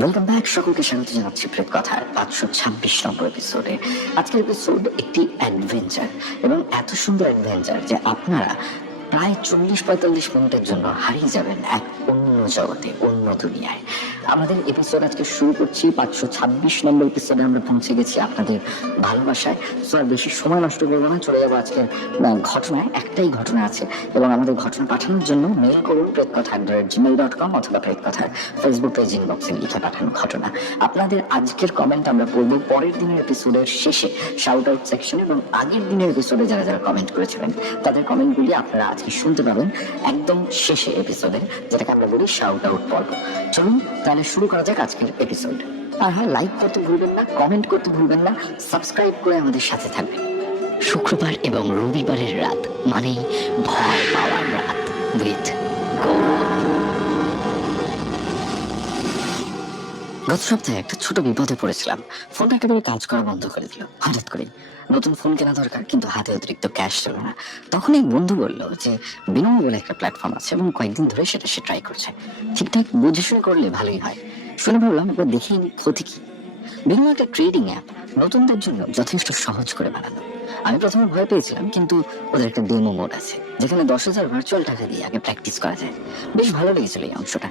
Welcome back, সকলকে স্বাগত জানাচ্ছি প্রেত কথার 526 নম্বর এপিসোডে। আজকের এপিসোড একটি অ্যাডভেঞ্চার, এবং এত সুন্দর অ্যাডভেঞ্চার যে আপনারা প্রায় 40-45 মিনিটের জন্য হারিয়ে যাবেন এক অন্য জগতে, অন্য দুনিয়ায়। আমাদের এপিসোড আজকে শুরু করছি 526 নম্বর এপিসোডে। আমরা পৌঁছে গেছি আপনাদের ভালোবাসায়। সো আর বেশি সময় নষ্ট করবো না, চলে যাবো আজকের ঘটনায়। একটাই ঘটনা আছে, এবং আমাদের ঘটনা পাঠানোর জন্য মেল করুন prettkatha@gmail.com অথবা প্রেতকথার ফেসবুক পেজ ইনবক্সে লিখে পাঠানো ঘটনা। আপনাদের আজকের কমেন্ট আমরা পড়বো পরের দিনের এপিসোডের শেষে শাউট আউট সেকশনে, এবং আগের দিনের এপিসোডে যারা যারা কমেন্ট করেছিলেন তাদের কমেন্টগুলি আপনারা আজকে শুনতে পাবেন একদম শেষে এপিসোডে, যেটাকে আমরা বলি শাউট আউট পর্ব। চলুন তাহলে শুরু করা যাক আজকের এপিসোড। আর হ্যাঁ, লাইক করতে ভুলবেন না, কমেন্ট করতে ভুলবেন না, সাবস্ক্রাইব করে আমাদের সাথে থাকবেন। শুক্রবার এবং রবিবারের রাত মানেই ভয় পাওয়ার রাত উইথ গৌরব। গত সপ্তাহে একটা ছোট বিপদে পড়েছিলাম। ফোনটা একেবারে কাজ করা বন্ধ করে দিল হঠাৎ করে। নতুন ফোন কেনা দরকার, কিন্তু হাতে অতিরিক্ত ক্যাশ ছিল না। তখন এক বন্ধু বলল যে বিনিময় বলে একটা প্ল্যাটফর্ম আছে, এবং কয়েকদিন ধরে সেটা সে ট্রাই করছে। ঠিকঠাক বুঝে শুনে করলে ভালোই হয়। শুনে ভাবলাম একবার দেখেই নি ক্ষতি কি। বিনিময় একটা ট্রেডিং অ্যাপ, নতুনদের জন্য যথেষ্ট সহজ করে বানানো। আমি প্রথমে ভয় পেয়েছিলাম, কিন্তু ওদের একটা ডেমো মোড আছে যেখানে 10,000 ভার্চুয়াল টাকা দিয়ে আগে প্র্যাকটিস করা যায়। বেশ ভালো লেগেছিল এই অংশটা।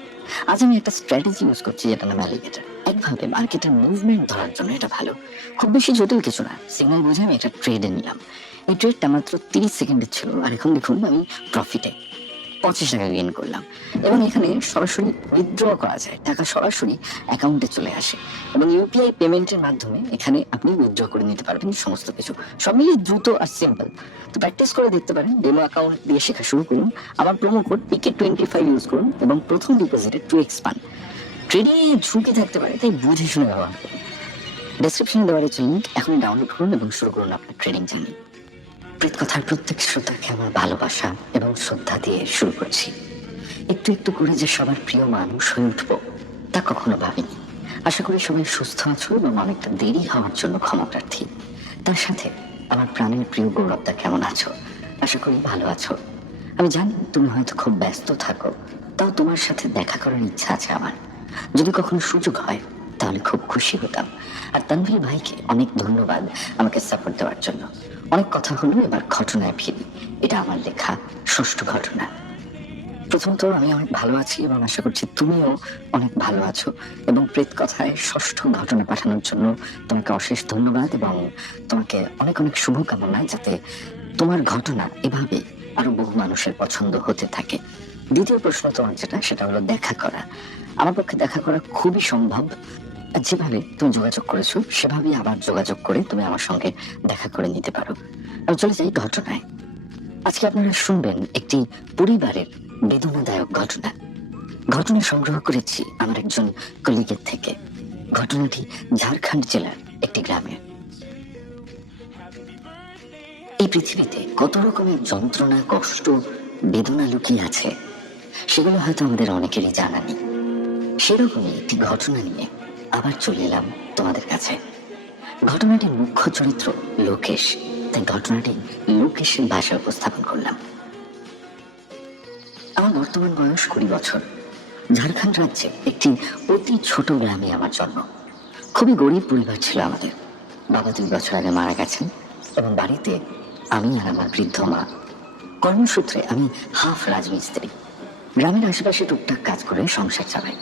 আজ আমি একটা স্ট্র্যাটেজি ইউজ করছি, যেটা নাম অ্যালিগেটর। একভাবে মার্কেটের মুভমেন্ট ধরার জন্য এটা ভালো। খুব বেশি জটিল কিছু না, সিগন্যাল বুঝে আমি একটা ট্রেডে নিলাম। এই ট্রেডটা মাত্র 30 সেকেন্ডের ছিল, আর এখন দেখুন আমি প্রফিটে 25 টাকা গেইন করলাম। এবং এখানে সরাসরি উইথড্র করা যায়, টাকা সরাসরি অ্যাকাউন্টে চলে আসে, এবং ইউপিআই পেমেন্টের মাধ্যমে এখানে আপনি উইথড্র করে নিতে পারবেন সমস্ত কিছু। সব মিলিয়ে দ্রুত আর সিম্পল। তো প্র্যাকটিস করে দেখতে পারেন, ডেমো অ্যাকাউন্ট দিয়ে শেখা শুরু করুন। আমার প্রোমো কোড PK25 ইউজ করুন, এবং প্রথম ডিপোজিটে 2x পান। ট্রেডিং এ ঝুঁকি থাকতে পারে, তাই বুঝে শুনে ব্যবহার করুন। ডেসক্রিপশনে দেওয়া রয়েছে লিঙ্ক, এখন ডাউনলোড করুন এবং শুরু করুন আপনার ট্রেডিং জার্নি। প্রেতকথার প্রত্যেক শ্রোতাকে আমার ভালোবাসা এবং শ্রদ্ধা দিয়ে শুরু করছি। একটু একটু করে যে সবার প্রিয় মানুষ হয়ে উঠবো, তা কখনো ভাবিনি। আশা করি সবাই সুস্থ আছো, এবং অনেকটা দেরি হওয়ার জন্য ক্ষমা প্রার্থী। তার সাথে আমার প্রাণের প্রিয় গৌরবদা কেমন আছো? আশা করি ভালো আছো। আমি জানি তুমি হয়তো খুব ব্যস্ত থাকো, তাও তোমার সাথে দেখা করার ইচ্ছা আছে আমার। যদি কখনো সুযোগ হয় তাহলে খুব খুশি হতাম। আর তানভীর ভাইকে অনেক ধন্যবাদ আমাকে সাপোর্ট দেওয়ার জন্য। অনেক কথা হলো, এবার ঘটনায় ফিরি। এটা আমার লেখা 6ষ্ঠ ঘটনা। প্রথমত আমি অনেক ভালো আছি, এবং আশা করছি তুমিও অনেক ভালো আছো। এবং প্রেত কথায় 6ষ্ঠ ঘটনা পাঠানোর জন্য তোমাকে অশেষ ধন্যবাদ, এবং তোমাকে অনেক অনেক শুভকামনা, যাতে তোমার ঘটনা এভাবে আরো বহু মানুষের পছন্দ হতে থাকে। দ্বিতীয় প্রশ্ন তোমার যেটা, সেটা হলো দেখা করা। আমার পক্ষে দেখা করা খুবই সম্ভব। যেভাবে তুমি যোগাযোগ করেছো সেভাবেই আবার যোগাযোগ করে তুমি আমার সঙ্গে দেখা করে নিতে পারো। আর চলে যাই ঘটনায়। আজকে আপনারা শুনবেন একটি পরিবারের বেদনাদায়ক ঘটনা। ঘটনা সংগ্রহ করেছি আমার একজন কলিগের থেকে। ঘটনাটি ঝাড়খণ্ড জেলার একটি গ্রামের। এই পৃথিবীতে কত রকমের যন্ত্রণা, কষ্ট, বেদনা লুকিয়ে আছে, সেগুলো হয়তো আমাদের অনেকেরই জানা নেই। সেরকমই একটি ঘটনা নিয়ে আবার চলে এলাম তোমাদের কাছে। ঘটনাটির মুখ্য চরিত্র লোকেশ, তাই ঘটনাটি লোকেশের ভাষায় উপস্থাপন করলাম। আমার বর্তমান বয়স 20 বছর। ঝাড়খণ্ড রাজ্যে একটি অতি ছোট গ্রামে আমার জন্ম। খুবই গরিব পরিবার ছিল আমাদের। বাবা 2 বছর আগে মারা গেছেন, এবং বাড়িতে আমি আর আমার বৃদ্ধ মা। কর্মসূত্রে আমি হাফ রাজমিস্ত্রি। গ্রামের আশেপাশে টুকটাক কাজ করে সংসার চালাই।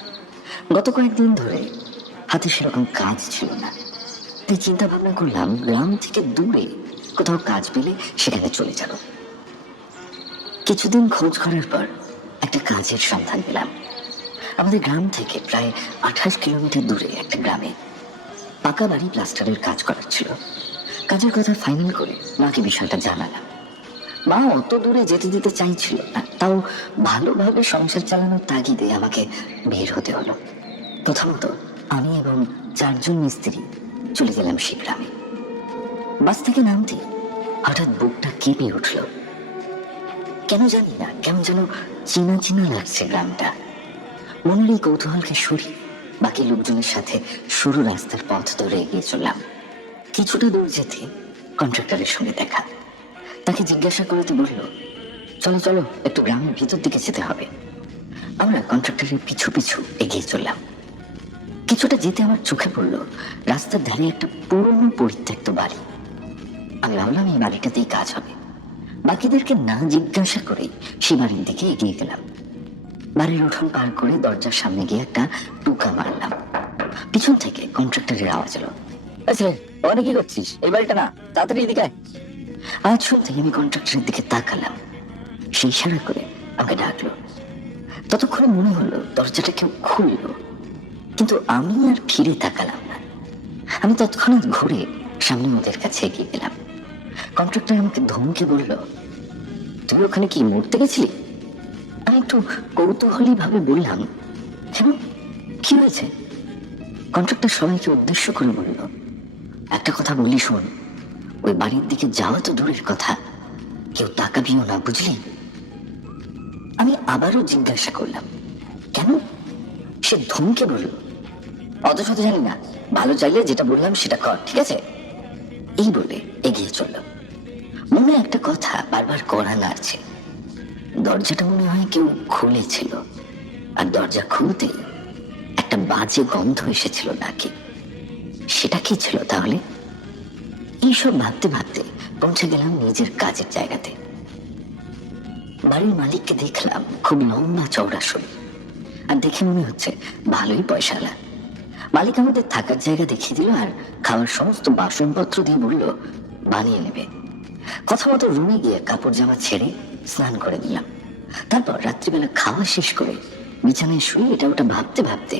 গত কয়েকদিন ধরে হাতে সেরকম কাজ ছিল না, তাই চিন্তা ভাবনা করলাম গ্রাম থেকে দূরে কোথাও কাজ পেলে সেখানে চলে যাব। কিছুদিন খোঁজ করার পর একটা কাজের সন্ধান পেলাম। আমাদের গ্রাম থেকে প্রায় 28 কিলোমিটার দূরে একটা গ্রামে পাকা বাড়ি প্লাস্টারের কাজ করার ছিল। কাজের কথা ফাইনাল করে মাকে বিষয়টা জানালাম। মা অত দূরে যেতে দিতে চাইছিল না, তাও ভালোভাবে সংসার চালানোর তাগিদে আমাকে বের হতে হলো। প্রথমত আমি এবং 4 জন মিস্ত্রি চলে গেলাম সে গ্রামে। বাস থেকে নামতে হঠাৎ বুকটা কেঁপে উঠল। কেন জানি না, কেমন যেন চেনা চেনা লাগছে গ্রামটা। মনের এই কৌতূহলকে সরিয়ে বাকি লোকজনের সাথে সরু রাস্তার পথ ধরে এগিয়ে চললাম। কিছুটা দূর যেতে কন্ট্রাক্টরের সঙ্গে দেখা। তাকে জিজ্ঞাসা করতে বলল, চলো চলো, একটু গ্রামের ভিতর দিকে যেতে হবে। আমরা কন্ট্রাক্টরের পিছু পিছু এগিয়ে চললাম। কিছুটা যেতে আমার চোখে পড়লো রাস্তার ধারে একটা পুরনো পরিত্যক্ত বাড়ি। আমি ভাবলাম এই বাড়িটাতেই কাজ হবে। বাকিদেরকে না জিজ্ঞাসা করে সে বাড়ির দিকে এগিয়ে গেলাম। বাড়ির উঠোন পার করে দরজার সামনে গিয়ে একটা টোকা মারলাম। পিছন থেকে কন্ট্রাক্টরের আওয়াজ এলো, আচ্ছা ওখানে কি করছিস? এই বাড়িটা না, তাড়াতাড়ি এদিকে আয়। আওয়াজ শুনতেই আমি কন্ট্রাক্টরের দিকে তাকালাম। সে ইশারা করে আমাকে ডাকলো। ততক্ষণে মনে হলো দরজাটা কেউ খুললো, কিন্তু আমি আর ফিরে তাকালাম না। আমি তৎক্ষণাৎ ঘুরে সামনে ওদের কাছে এগিয়ে গেলাম। কন্ট্রাক্টর আমাকে ধমকে বলল, তুই ওখানে কি মরতে গেছিলি? আমি একটু কৌতূহলী ভাবে বললাম, কেন, কি হয়েছে? কন্ট্রাক্টর সবাইকে উদ্দেশ্য করে বলল, একটা কথা বলি শোন, ওই বাড়ির দিকে যাওয়া তো দূরের কথা, কেউ তাকাবিও না, বুঝলি? আমি আবারও জিজ্ঞাসা করলাম, কেন? সে ধমকে বলল, অত শত জানি না, ভালো চাইলে যেটা বললাম সেটা কর, ঠিক আছে? এই বলে এগিয়ে চলল। মনে একটা কথা বারবার করা নাড়ছে। দরজাটা মনে হয় কেউ খুলেছিল, আর দরজা খুলতেই একটা বাজে গন্ধ এসেছিল নাকি। সেটা কি ছিল তাহলে? এইসব ভাবতে ভাবতে পৌঁছে গেলাম নিজের কাজের জায়গাতে। বাড়ির মালিককে দেখলাম, খুব লম্বা চওড়া শরীর, আর দেখে মনে হচ্ছে ভালোই পয়সাওয়ালা। মালিক আমাদের থাকার জায়গা দেখিয়ে দিল আর খাওয়ার সমস্ত বাসনপত্র দিয়ে বলল বানিয়ে নেবে। কথা মতো রুমে গিয়ে কাপড় জামা ছেড়ে স্নান করে দিলাম। তারপর রাত্রিবেলা খাওয়া শেষ করে বিছানায় শুয়ে এটা ওটা ভাবতে ভাবতে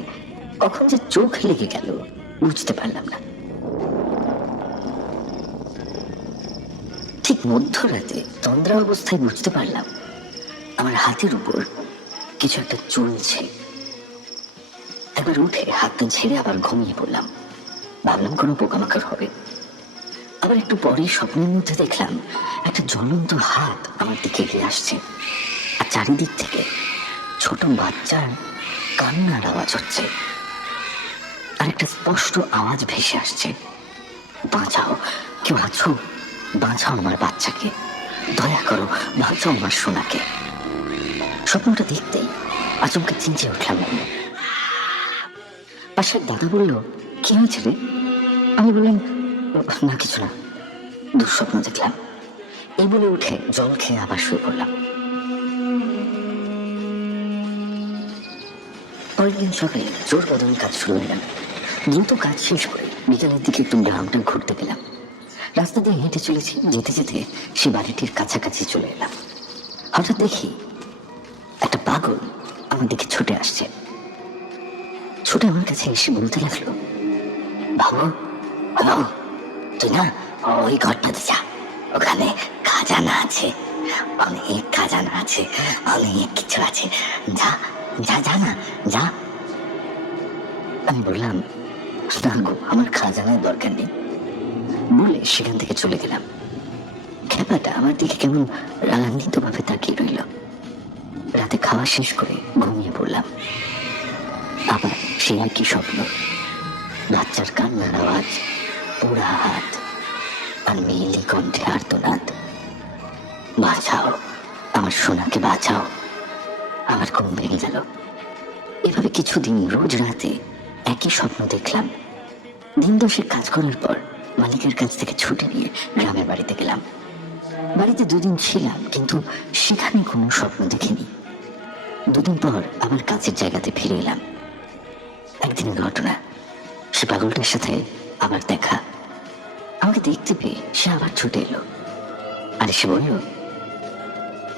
কখন যে চোখ লেগে গেল বুঝতে পারলাম না। ঠিক মধ্যরাতে তন্দ্রা অবস্থায় বুঝতে পারলাম আমার হাতের উপর কিছু একটা চলছে। একবার উঠে হাতটা ছেড়ে আবার ঘুমিয়ে পড়লাম। ভাবলাম কোনো পোকামাকড় হবে। আবার একটু পরে স্বপ্নের মধ্যে দেখলাম একটা জ্বলন্ত হাত আমার দিকে এগিয়ে আসছে, আর চারিদিক থেকে ছোট বাচ্চার কান্নার আওয়াজ হচ্ছে। আর একটা স্পষ্ট আওয়াজ ভেসে আসছে, বাঁচাও, কেউ আছো, বাঁচাও আমার বাচ্চাকে, দয়া করো, বাঁচাও আমার সোনাকে। স্বপ্নটা দেখতেই আচমকা চিনচে উঠলাম। পাশের দাদা বলল, কি হয়েছে রে? আমি বললাম, না কিছু না, দুঃস্বপ্ন দেখলাম। এই বলে উঠে জল খেয়ে আবার শুয়ে পড়লাম। পরের দিন সকালে জোর বদলে কাজ শুরু হয়ে গেল। দ্রুত কাজ শেষ করে বিকালের দিকে একটু গ্রামটা ঘুরতে গেলাম। রাস্তা দিয়ে হেঁটে চলেছি, যেতে যেতে সে বাড়িটির কাছাকাছি চলে এলাম। হঠাৎ দেখি একটা পাগল আমার দিকে ছুটে আসছে। ছুটে আমার কাছে এসে বলতে লাগলো, বাবু, বাবু, তুই না ওই ঘরটাতে যা, ওখানে খাজানা আছে, অনেক খাজানা আছে, অনেক কিছু আছে, যা যা যা না যা। আমি বললাম, না গো, আমার খাজানার দরকার নেই বলে সেখান থেকে চলে গেলাম। খেপাটা আমার দিকে কেমন রাগান্বিত ভাবে তাকিয়ে রইল। রাতে খাওয়া শেষ করে ঘুমিয়ে পড়লাম। আবার সে একই স্বপ্ন, বাচ্চার কান্নার আওয়াজ, পোড়া হাত, আর মেয়েলি কণ্ঠে আর্তনাদ, বাঁচাও আমার সোনাকে, বাঁচাও। আমার ঘুম ভেঙে গেল। এভাবে কিছুদিন রোজ রাতে একই স্বপ্ন দেখলাম। দিন দশেক কাজ করার পর মালিকের কাছ থেকে ছুটি নিয়ে গ্রামের বাড়িতে গেলাম। বাড়িতে দুদিন ছিলাম, কিন্তু সেখানে কোনো স্বপ্ন দেখিনি। দুদিন পর আবার কাজের জায়গাতে ফিরে এলাম। একদিনের ঘটনা, সে পাগলটার সাথে আবার দেখা। আমাকে দেখতে পেয়ে সে আবার ছুটে এলো, আর সে বলল,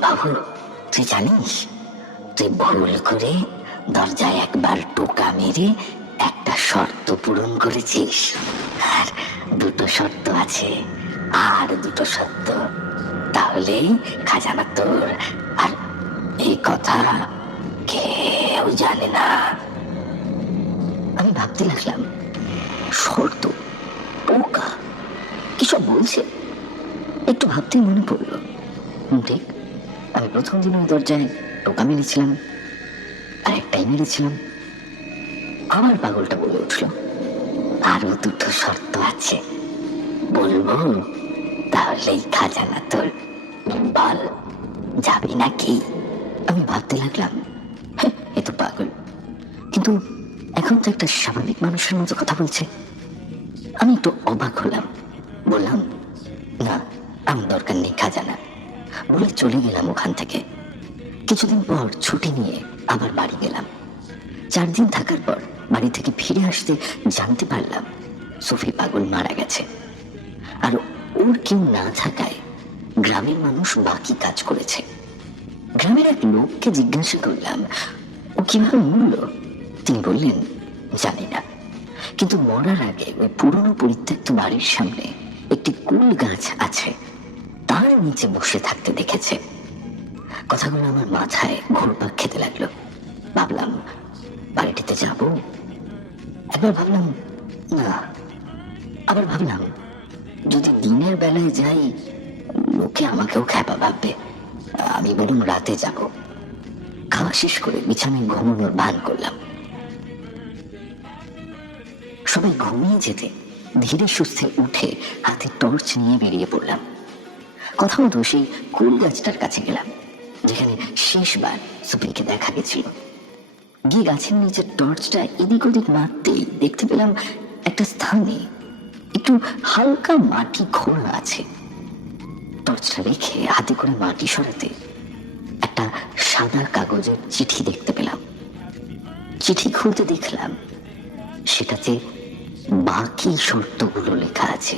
বাবু, তুই জানিস তুই ভুল করে দরজায় একবার টোকা মেরে একটা শর্ত পূরণ করেছিস, আর দুটো শর্ত আছে, আর দুটো শর্ত, তাহলেই খাজানা তোর। আর এই কথা কেউ জানে না। আমি ভাবতে লাগলাম, শর্ত, পোকা, কিসব বলছে। একটু ভাবতেই মনে পড়লো, ঠিক আমি প্রথম দিন ওই দরজায় টোকা মেরেছিলাম, আর একটাই মেরেছিলাম। আমার পাগলটা বলে উঠল, আরো দুটো শর্ত আছে, বলবো? তাহলেই খাজানা তোর, বল, যাবি নাকি? আমি ভাবতে লাগলাম, এ তো পাগল, কিন্তু এখন তো একটা স্বাভাবিক মানুষের মতো কথা বলছে। আমি একটু অবাক হলাম, বললাম, না আমার দরকার নেই খাজানা, বলে চলে গেলাম ওখান থেকে। কিছুদিন পর ছুটি নিয়ে আবার বাড়ি গেলাম। 4 দিন থাকার পর বাড়ি থেকে ফিরে আসতে জানতে পারলাম সুফি পাগল মারা গেছে। আর ওর কেউ না থাকায় গ্রামের মানুষ বাকি কাজ করেছে। গ্রামের এক লোককে জিজ্ঞাসা করলাম ও কিভাবে মরল। তিনি বললেন, জানি না, কিন্তু মরার আগে ওই পুরনো পরিত্যক্ত বাড়ির সামনে একটি কুল গাছ আছে, তার নিচে বসে থাকতে দেখেছে। কথাগুলো আমার মাথায় ঘুরপাক খেতে লাগলো। ভাবলাম বাড়িটিতে যাব। একবার ভাবলাম না, আবার ভাবলাম যদি দিনের বেলায় যাই লোকে আমাকেও খ্যাপা ভাববে, আমি বরং রাতে যাব। খাওয়া শেষ করে বিছানায় ঘুমানোর ভান করলাম। সবাই ঘুমিয়ে যেতে ধীরে সুস্থে উঠে হাতে টর্চ নিয়ে বেরিয়ে পড়লাম। কথা মতো সেই কুল গাছটার কাছে গেলাম যেখানে শেষবার সুফিকে দেখা গেছিল। গিয়ে গাছের নিচে টর্চটা এদিক ওদিক মারতেই দেখতে পেলাম একটা স্থানে একটু হালকা মাটি খোঁড়া আছে। টর্চটা রেখে হাতে করে মাটি সরাতে একটা সাদা কাগজের চিঠি দেখতে পেলাম। চিঠি খুলতে দেখলাম সেটাতে বাকি শর্তগুলো লেখা আছে।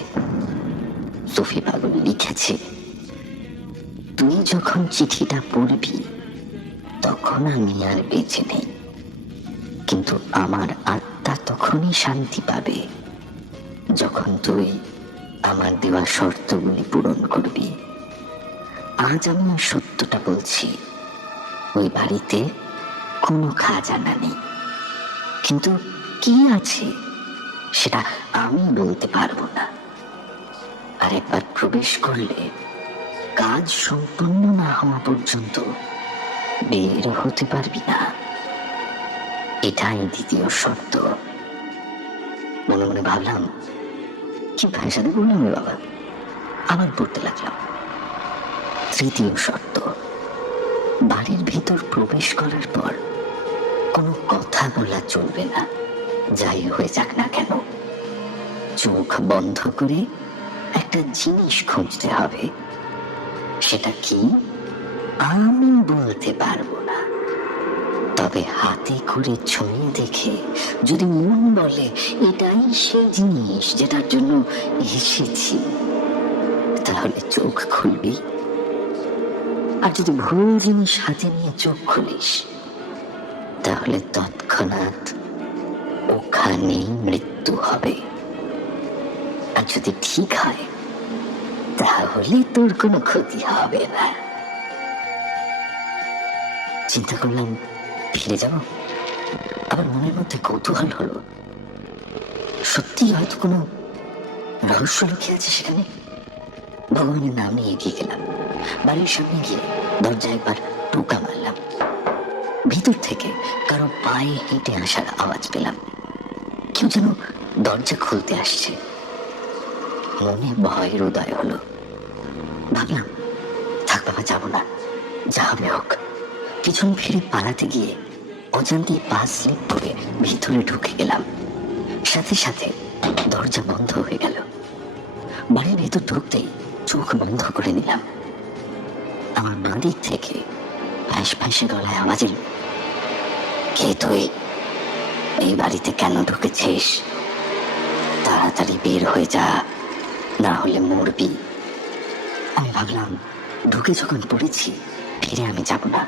সুফি পাগল লিখেছে, তুই যখন চিঠিটা পড়বি তখন আমি আর বেঁচে নেই, কিন্তু আমার আত্মা তখনই শান্তি পাবে যখন তুই আমার দেওয়া শর্তগুলি পূরণ করবি। আজ আমি সত্যটা বলছি, ওই বাড়িতে কোনো খাজানা নেই, কিন্তু কি আছে সেটা আমি বলতে পারবো না। আর একবার প্রবেশ করলে কাজ সম্পন্ন না হওয়া পর্যন্ত বের হতে পারবি না। এটাই দ্বিতীয় শর্ত। মনে মনে ভাবলাম, কি ভাষাতে বললাম রে বাবা। আবার পড়তে লাগলাম। তৃতীয় শর্ত, বাড়ির ভিতর প্রবেশ করার পর কোনো কথা বলা চলবে না, যাই হয়ে যাক না কেন। চোখ বন্ধ করে একটা জিনিস খুঁজতে হবে। সেটা কি আমি বলতে পারবো না, তবে হাতে করে ছুঁয়ে দেখে যদি মন বলে এটাই সেই জিনিস যেটার জন্য এসেছি, তাহলে চোখ খুলবি। আর যদি ভুল জিনিস হাতে নিয়ে চোখ খুলিস তাহলে তৎক্ষণাৎ ওখানেই মৃত্যু হবে। আর যদি ঠিক হয় তাহলে তোর কোনো ক্ষতি হবে না। চিন্তা করলাম ফিরে যাব। আবার মনের মধ্যে কৌতূহল হলো, সত্যি হয়তো কোনো রহস্য লুকিয়ে আছে সেখানে। ভগবানের নামে এগিয়ে গেলাম। বাড়ির সামনে গিয়ে দরজায় একবার টোকা মারলাম। ভিতর থেকে কারো পায়ে হেঁটে আসার আওয়াজ পেলাম। কেউ যেন দরজা খুলতে আসছে। মনে ভয়ের উদয় হলো। ভাবলাম, থাক বাবা, যাবো না, যা হবে হোক। পিছন ফিরে পালাতে গিয়ে অজান্তে পা স্লিপ করে ভিতরে ঢুকে গেলাম। সাথে সাথে দরজা বন্ধ হয়ে গেল। বাড়ির ভেতর ঢুকতেই চোখ বন্ধ করে নিলাম। আমার বাড়ির থেকে ফ্যাঁস ফ্যাঁসে গলায় আওয়াজ এলো, কে তুই? এই বাড়িতে কেন ঢুকেছিস? তাড়াতাড়ি বের হয়ে যা, না হলে মরবি। আমি ভাবলাম, ঢুকে যখন পড়েছি ফিরে আমি যাব না।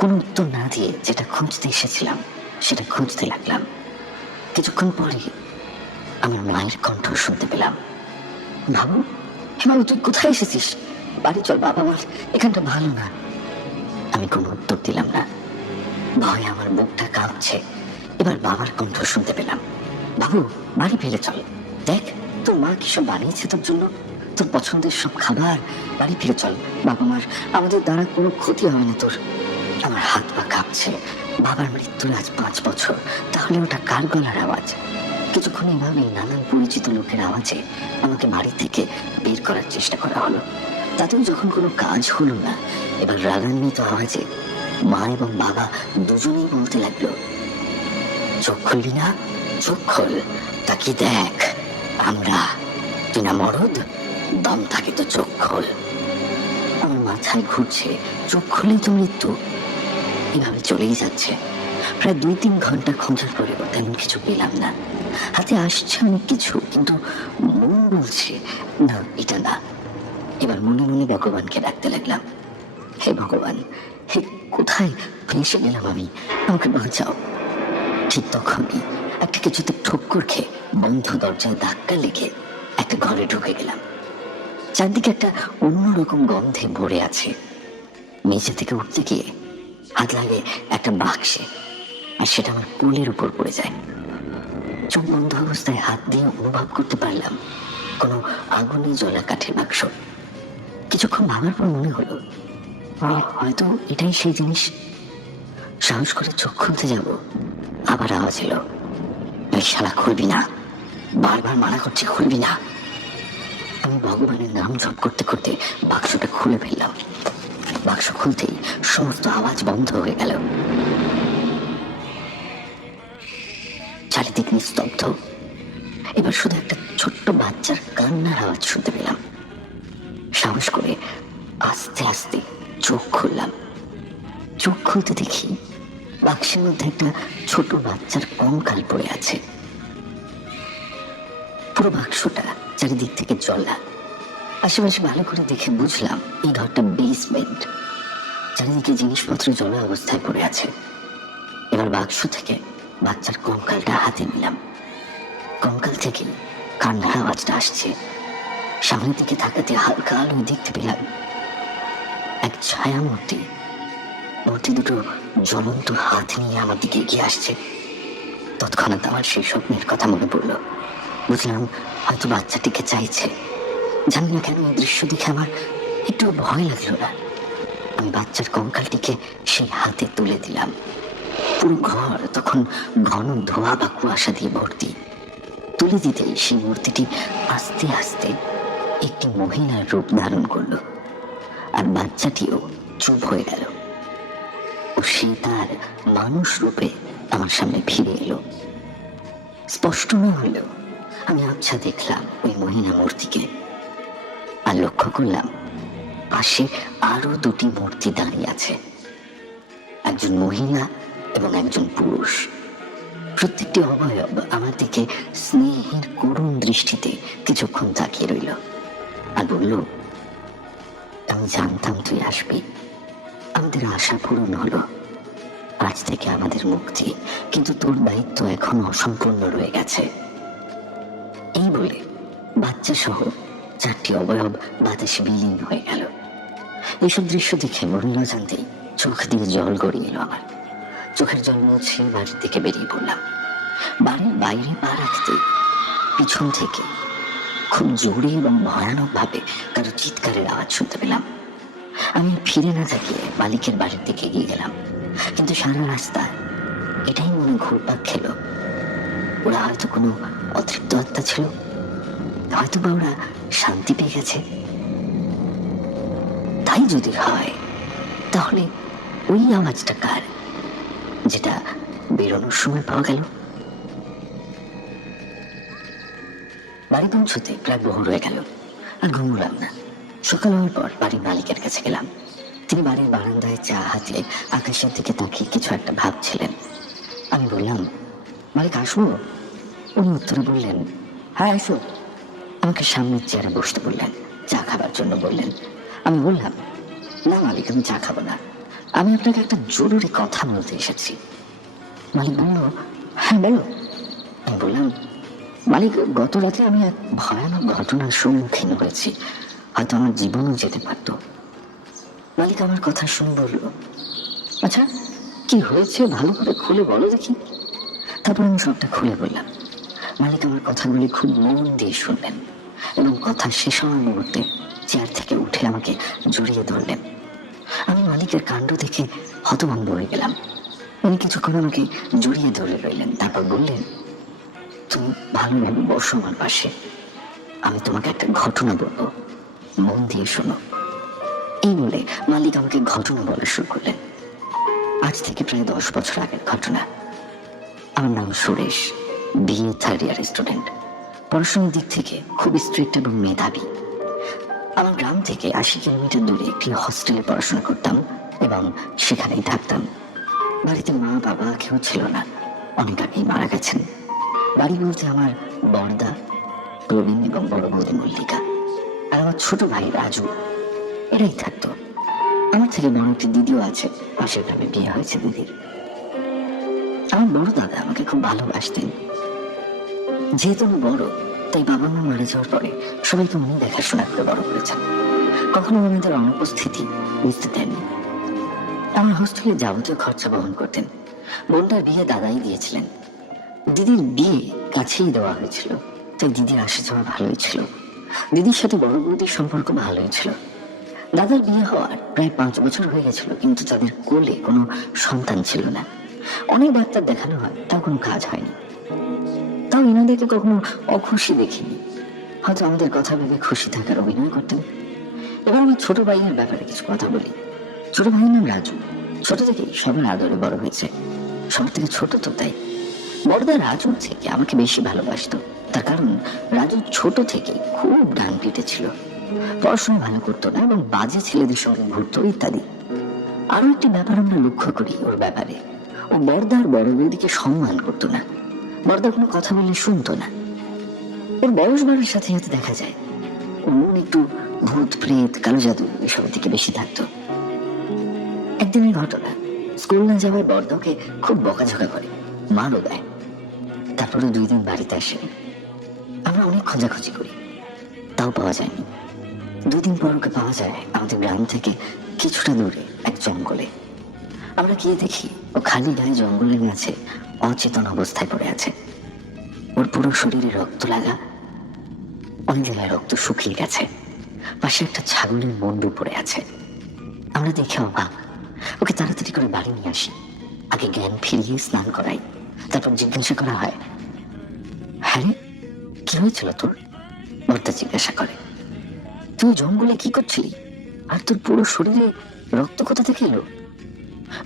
কোনো উত্তর না দিয়ে যেটা খুঁজতে এসেছিলাম সেটা খুঁজতে লাগলাম। কিছুক্ষণ পরে আমার মায়ের কণ্ঠ শুনতে পেলাম, বাবু, হে বাবু, তুই কোথায় এসেছিস? বাড়ি চল বাবা, আমার এখানটা ভালো না। আমি কোনো উত্তর দিলাম না। ভয়ে আমার বুকটা কাঁপছে। এবার বাবার কণ্ঠ শুনতে পেলাম, বাবু, বাড়ি ফিরে চল, দেখ তোর মা কিসব বানিয়েছে তোর জন্য, তোর পছন্দের সব খাবার। বাড়ি ফিরে চল, বাবা মার আমাদের দ্বারা কোনো ক্ষতি হবে না তোর। আমার হাত পা কাঁপছে। বাবার মৃত্যুর আজ 5 বছর, তাহলে ওটা কার গলার আওয়াজ? কিছুক্ষণ এভাবেই নানান পরিচিত লোকের আওয়াজে আমাকে বাড়ি থেকে বের করার চেষ্টা করা হলো। তাতেও যখন কোনো কাজ হলো না, এবার রাগান্বিত আওয়াজে মা এবং বাবা দুজনেই বলতে লাগলো, চোখ খুলবি না? চোখ খোল, তাকিয়ে দেখ আমরা, তুই না মরদ, দম থাকে তো চোখ খোল। আমার মাথায় ঘুরছে, চোখ খুলেই তো মৃত্যু। এভাবে চলেই যাচ্ছে। প্রায় 2-3 ঘন্টা খোঁজার পরেও তেমন কিছু পেলাম না। হাতে আসছে অনেক কিছু, কিন্তু মন বলছে না, এটা না। এবার মনে মনে ভগবানকে ডাকতে লাগলাম, হে ভগবান, হে কোথায় ফেঁসে গেলাম আমি, আমাকে বাঁচাও। ঠিক তখনই একটা কিছুতে ঠক্কর খেয়ে বন্ধ দরজায় ধাক্কা লেগে একটা ঘরে ঢুকে গেলাম। চারদিকে একটা অন্যরকম গন্ধে ভরে আছে। নিচে থেকে উঠতে গিয়ে হাত লাগে একটা বাক্সে, আর সেটা আমার কোলের উপর পড়ে যায়। চোখ বন্ধ অবস্থায় হাত দিয়ে অনুভব করতে পারলাম কোনো আগুনে জ্বলা কাঠের বাক্স। কিছুক্ষণ ভাবার পর মনে হলো হয়তো এটাই সেই জিনিস। সাহস করে চোখ খুলতে যাব, আবার আওয়াজ এলো, এই শালা খুলবি না, বারবার মানা করছি খুলবি না। আমি ভগবানের নাম জপ করতে করতে বাক্সটা খুলে ফেললাম। বাক্স খুলতেই সমস্ত আওয়াজ বন্ধ হয়ে গেল। চারিদিক নিস্তব্ধ। এবার শুধু একটা ছোট্ট বাচ্চার কান্নার আওয়াজ শুনতে পেলাম। সাহস করে আস্তে আস্তে চোখ খুললাম। চোখ খুলতে দেখি বাক্সের মধ্যে একটা ছোট বাচ্চার কঙ্কাল পড়ে আছে। পুরো বাক্সটা চারিদিক থেকে জ্বলা। আশেপাশে ভালো করে দেখে বুঝলাম এই ঘরটা বেসমেন্ট। চারিদিকে জিনিসপত্র জ্বলা অবস্থায় পড়ে আছে। এবার বাক্স থেকে বাচ্চার কঙ্কালটা হাতে নিলাম। কঙ্কাল থেকে কান্নার আওয়াজটা আসছে। সামনের দিকে তাকাতে হালকা আলোয় দেখতে পেলাম এক ছায়া মূর্তি। মূর্তি দুটো জ্বলন্ত হাত নিয়ে আমার দিকে এগিয়ে আসছে। তৎক্ষণাৎ আমার সেই স্বপ্নের কথা মনে পড়লো। বুঝলাম হয়তো বাচ্চাটিকে চাইছে। জানি না কেন এই দৃশ্য দেখে আমার একটু ভয় লাগলো না। আমি বাচ্চার কঙ্কালটিকে সেই হাতে তুলে দিলাম। পুরো ঘর তখন ঘন ধোয়া বা কুয়াশা দিয়ে ভর্তি। তুলে দিতেই সেই মূর্তিটি আস্তে আস্তে একটি মহিলার রূপ ধারণ করলো, আর বাচ্চাটিও চুপ হয়ে গেল। ও সে তার মানুষ রূপে আমার সামনে ফিরে এলো। স্পষ্ট না হলেও আমি আচ্ছা দেখলাম ওই মহিলা মূর্তিকে, আর লক্ষ্য করলাম পাশে আরো 2টি মূর্তি দাঁড়িয়ে আছে, একজন মহিলা এবং একজন পুরুষ। প্রত্যেকটি অবয়ব আমার দিকে স্নেহের করুণ দৃষ্টিতে কিছুক্ষণ তাকিয়ে রইল, আর বলল, আমি জানতাম তুই আসবি, আমাদের আশা পূরণ হলো, আজ থেকে আমাদের মুক্তি, কিন্তু তোর দায়িত্ব এখনো অসম্পূর্ণ রয়ে গেছে। এই বলে বাচ্চা সহ 4টি অবয়ব বাতাসে বিলীন হয়ে গেল। এইসব দৃশ্য দেখে মনে জানতেই চোখ দিয়ে জল গড়িয়ে এলো আমার। চোখের জল মুছে বাড়ির দিকে বেরিয়ে পড়লাম। বাড়ির বাইরে পা রাখতে পিছন থেকে খুব জোরে এবং ভয়ানক ভাবে কারো চিৎকারের আওয়াজ শুনতে পেলাম। আমি ফিরে না তাকিয়ে মালিকের বাড়ির দিকে এগিয়ে গেলাম, কিন্তু সারা রাস্তা এটাই মনে ঘুরপাক খেলো, ওরা হয়তো কোনো অতৃপ্ত আত্মা ছিল, হয়তো বা ওরা শান্তি পেয়ে গেছে। তাই যদি হয় তাহলে ওই আওয়াজটা কার, যেটা বেরোনোর সময় পাওয়া গেল? বাড়ি পৌঁছতে প্রায় ভোর হয়ে গেল, আর ঘুমলাম না। সকাল হওয়ার পর বাড়ির মালিকের কাছে গেলাম। তিনি বাড়ির বারান্দায় চা হাতে আকাশের দিকে তাকিয়ে কিছু একটা ভাবছিলেন। আমি বললাম, মালিক আসবো? উনি উত্তরে বললেন, হ্যাঁ আসো। আমাকে সামনের চেয়ারে বসতে বললেন, চা খাবার জন্য বললেন। আমি বললাম, না মালিক, আমি চা খাবো না, আমি আপনাকে একটা জরুরি কথা বলতে এসেছি। মালিক বলল, হ্যাঁ বলো। আমি বললাম, মালিক, গত রাতে আমি এক ভয়ানক ঘটনার সম্মুখীন হয়েছি, হয়তো আমার জীবনও যেতে পারত। মালিক আমার কথা শুনে বলল, আচ্ছা কি হয়েছে ভালো করে খুলে বলো দেখি। তারপর আমি সবটা খুলে বললাম। মালিক আমার কথাগুলি খুব মন দিয়ে শুনলেন, এবং কথা শেষ হওয়ার মুহূর্তে চেয়ার থেকে উঠে আমাকে জড়িয়ে ধরলেন। আমি মালিকের কাণ্ড দেখে হতভম্ব হয়ে গেলাম। উনি কিছুক্ষণ আমাকে জড়িয়ে ধরে রইলেন, তারপর বললেন, তুমি ভালোভাবে বসো আমার পাশে, আমি তোমাকে একটা ঘটনা বলবো, মন দিয়ে শোনো। এই বলে মালিক আমাকে ঘটনা বলা শুরু করলেন। আজ থেকে প্রায় 10 বছর আগের ঘটনা। আমার নাম Suresh, BA third year student. পড়াশোনার দিক থেকে খুব স্ট্রিক্ট এবং মেধাবী। আমার গ্রাম থেকে 80 কিলোমিটার দূরে একটি হস্টেলে পড়াশোনা করতাম এবং সেখানেই থাকতাম। বাড়িতে মা বাবা কেউ ছিল না, অনেক আগেই মারা গেছেন। বাড়ি বলতে আমার বড়দা প্রবীণ এবং বড় বৌদি মল্লিকা আর আমার ছোট ভাই রাজু, এরাই থাকতো। আমার থেকে বড় একটি দিদিও আছে, পাশের গ্রামে বিয়ে হয়েছে দিদির। আমার বড় দাদা আমাকে খুব ভালোবাসতেন। যেহেতু আমি বড়, তাই বাবা মা মারা যাওয়ার পরে সবাইকে উনি দেখাশোনা করে বড় করেছেন। কখনো ওনাদের অনুপস্থিতি বুঝতে দেননি। আমার হোস্টেলে যাবতীয় খরচা বহন করতেন। বোনটার বিয়ে দাদাই দিয়েছিলেন। দিদির বিয়ে কাছেই দেওয়া হয়েছিল, তাই দিদির আসা যাওয়া ভালোই ছিল। দিদির সাথে বড় বৌদির সম্পর্ক ভালোই ছিল। দাদার বিয়ে হওয়ার প্রায় 5 বছর হয়ে গেছিল, কিন্তু তাদের কোলে কোনো সন্তান ছিল না। অনেক ডাক্তার দেখানো হয়, তাও কোনো কাজ হয়নি। তাও এনাদেরকে কখনো অখুশি দেখিনি। হয়তো আমাদের কথা ভেবে খুশি থাকার অভিনয় করতেন। এবার আমার ছোট ভাইয়ের ব্যাপারে কিছু কথা বলি। ছোট ভাইয়ের নাম রাজু। ছোট থেকে সবার আদরে বড় হয়েছে, সবার থেকে ছোট তো, তাই বড়দা রাজুর থেকে আমাকে বেশি ভালোবাসতো। তার কারণ রাজু ছোট থেকে খুব ডান পিটে ছিল, পড়াশোনা ভালো করতো না এবং বাজে ছেলেদের সঙ্গে ঘুরতো ইত্যাদি। আরো একটি ব্যাপার আমরা লক্ষ্য করি ওর ব্যাপারে, ও বড়দার বড় বৌদিকে সম্মান করতো না। বড়দা কোনো কথা বললে শুনতো না। ওর বয়স বাড়ার সাথে সাথে দেখা যায় ওর মন একটু ভূত প্রেত কালো জাদু এসবের দিকে বেশি থাকতো। একদিনের ঘটনা, স্কুল না যাওয়ার বড়দাকে খুব বকাঝকা করে, মারও দেয়। তারপরে 2 দিন বাড়িতে আসেনি। আমরা অনেক খোঁজাখুঁজি করি, তাও পাওয়া যায়নি। 2 দিন পর ওকে পাওয়া যায় আমাদের গ্রাম থেকে কিছুটা দূরে এক জঙ্গলে। আমরা গিয়ে দেখি ও খালি গায়ে জঙ্গলের কাছে অচেতন অবস্থায় পড়ে আছে। ওর পুরো শরীরে রক্ত লাগা, অনেক জায়গায় রক্ত শুকিয়ে গেছে। পাশে একটা ছাগলের মুন্ডু পড়ে আছে। আমরা দেখে অবাক। ওকে তাড়াতাড়ি করে বাড়ি নিয়ে আসি। আগে জ্ঞান ফিরিয়ে স্নান করাই, তারপর জিজ্ঞাসা করা হয়, হ্যাঁ রে, কি হয়েছিল তোর? বর্দা জিজ্ঞাসা করে, তুই জঙ্গলে কি করছিলি আর তোর পুরো শরীরে রক্ত কোথা থেকে এলো?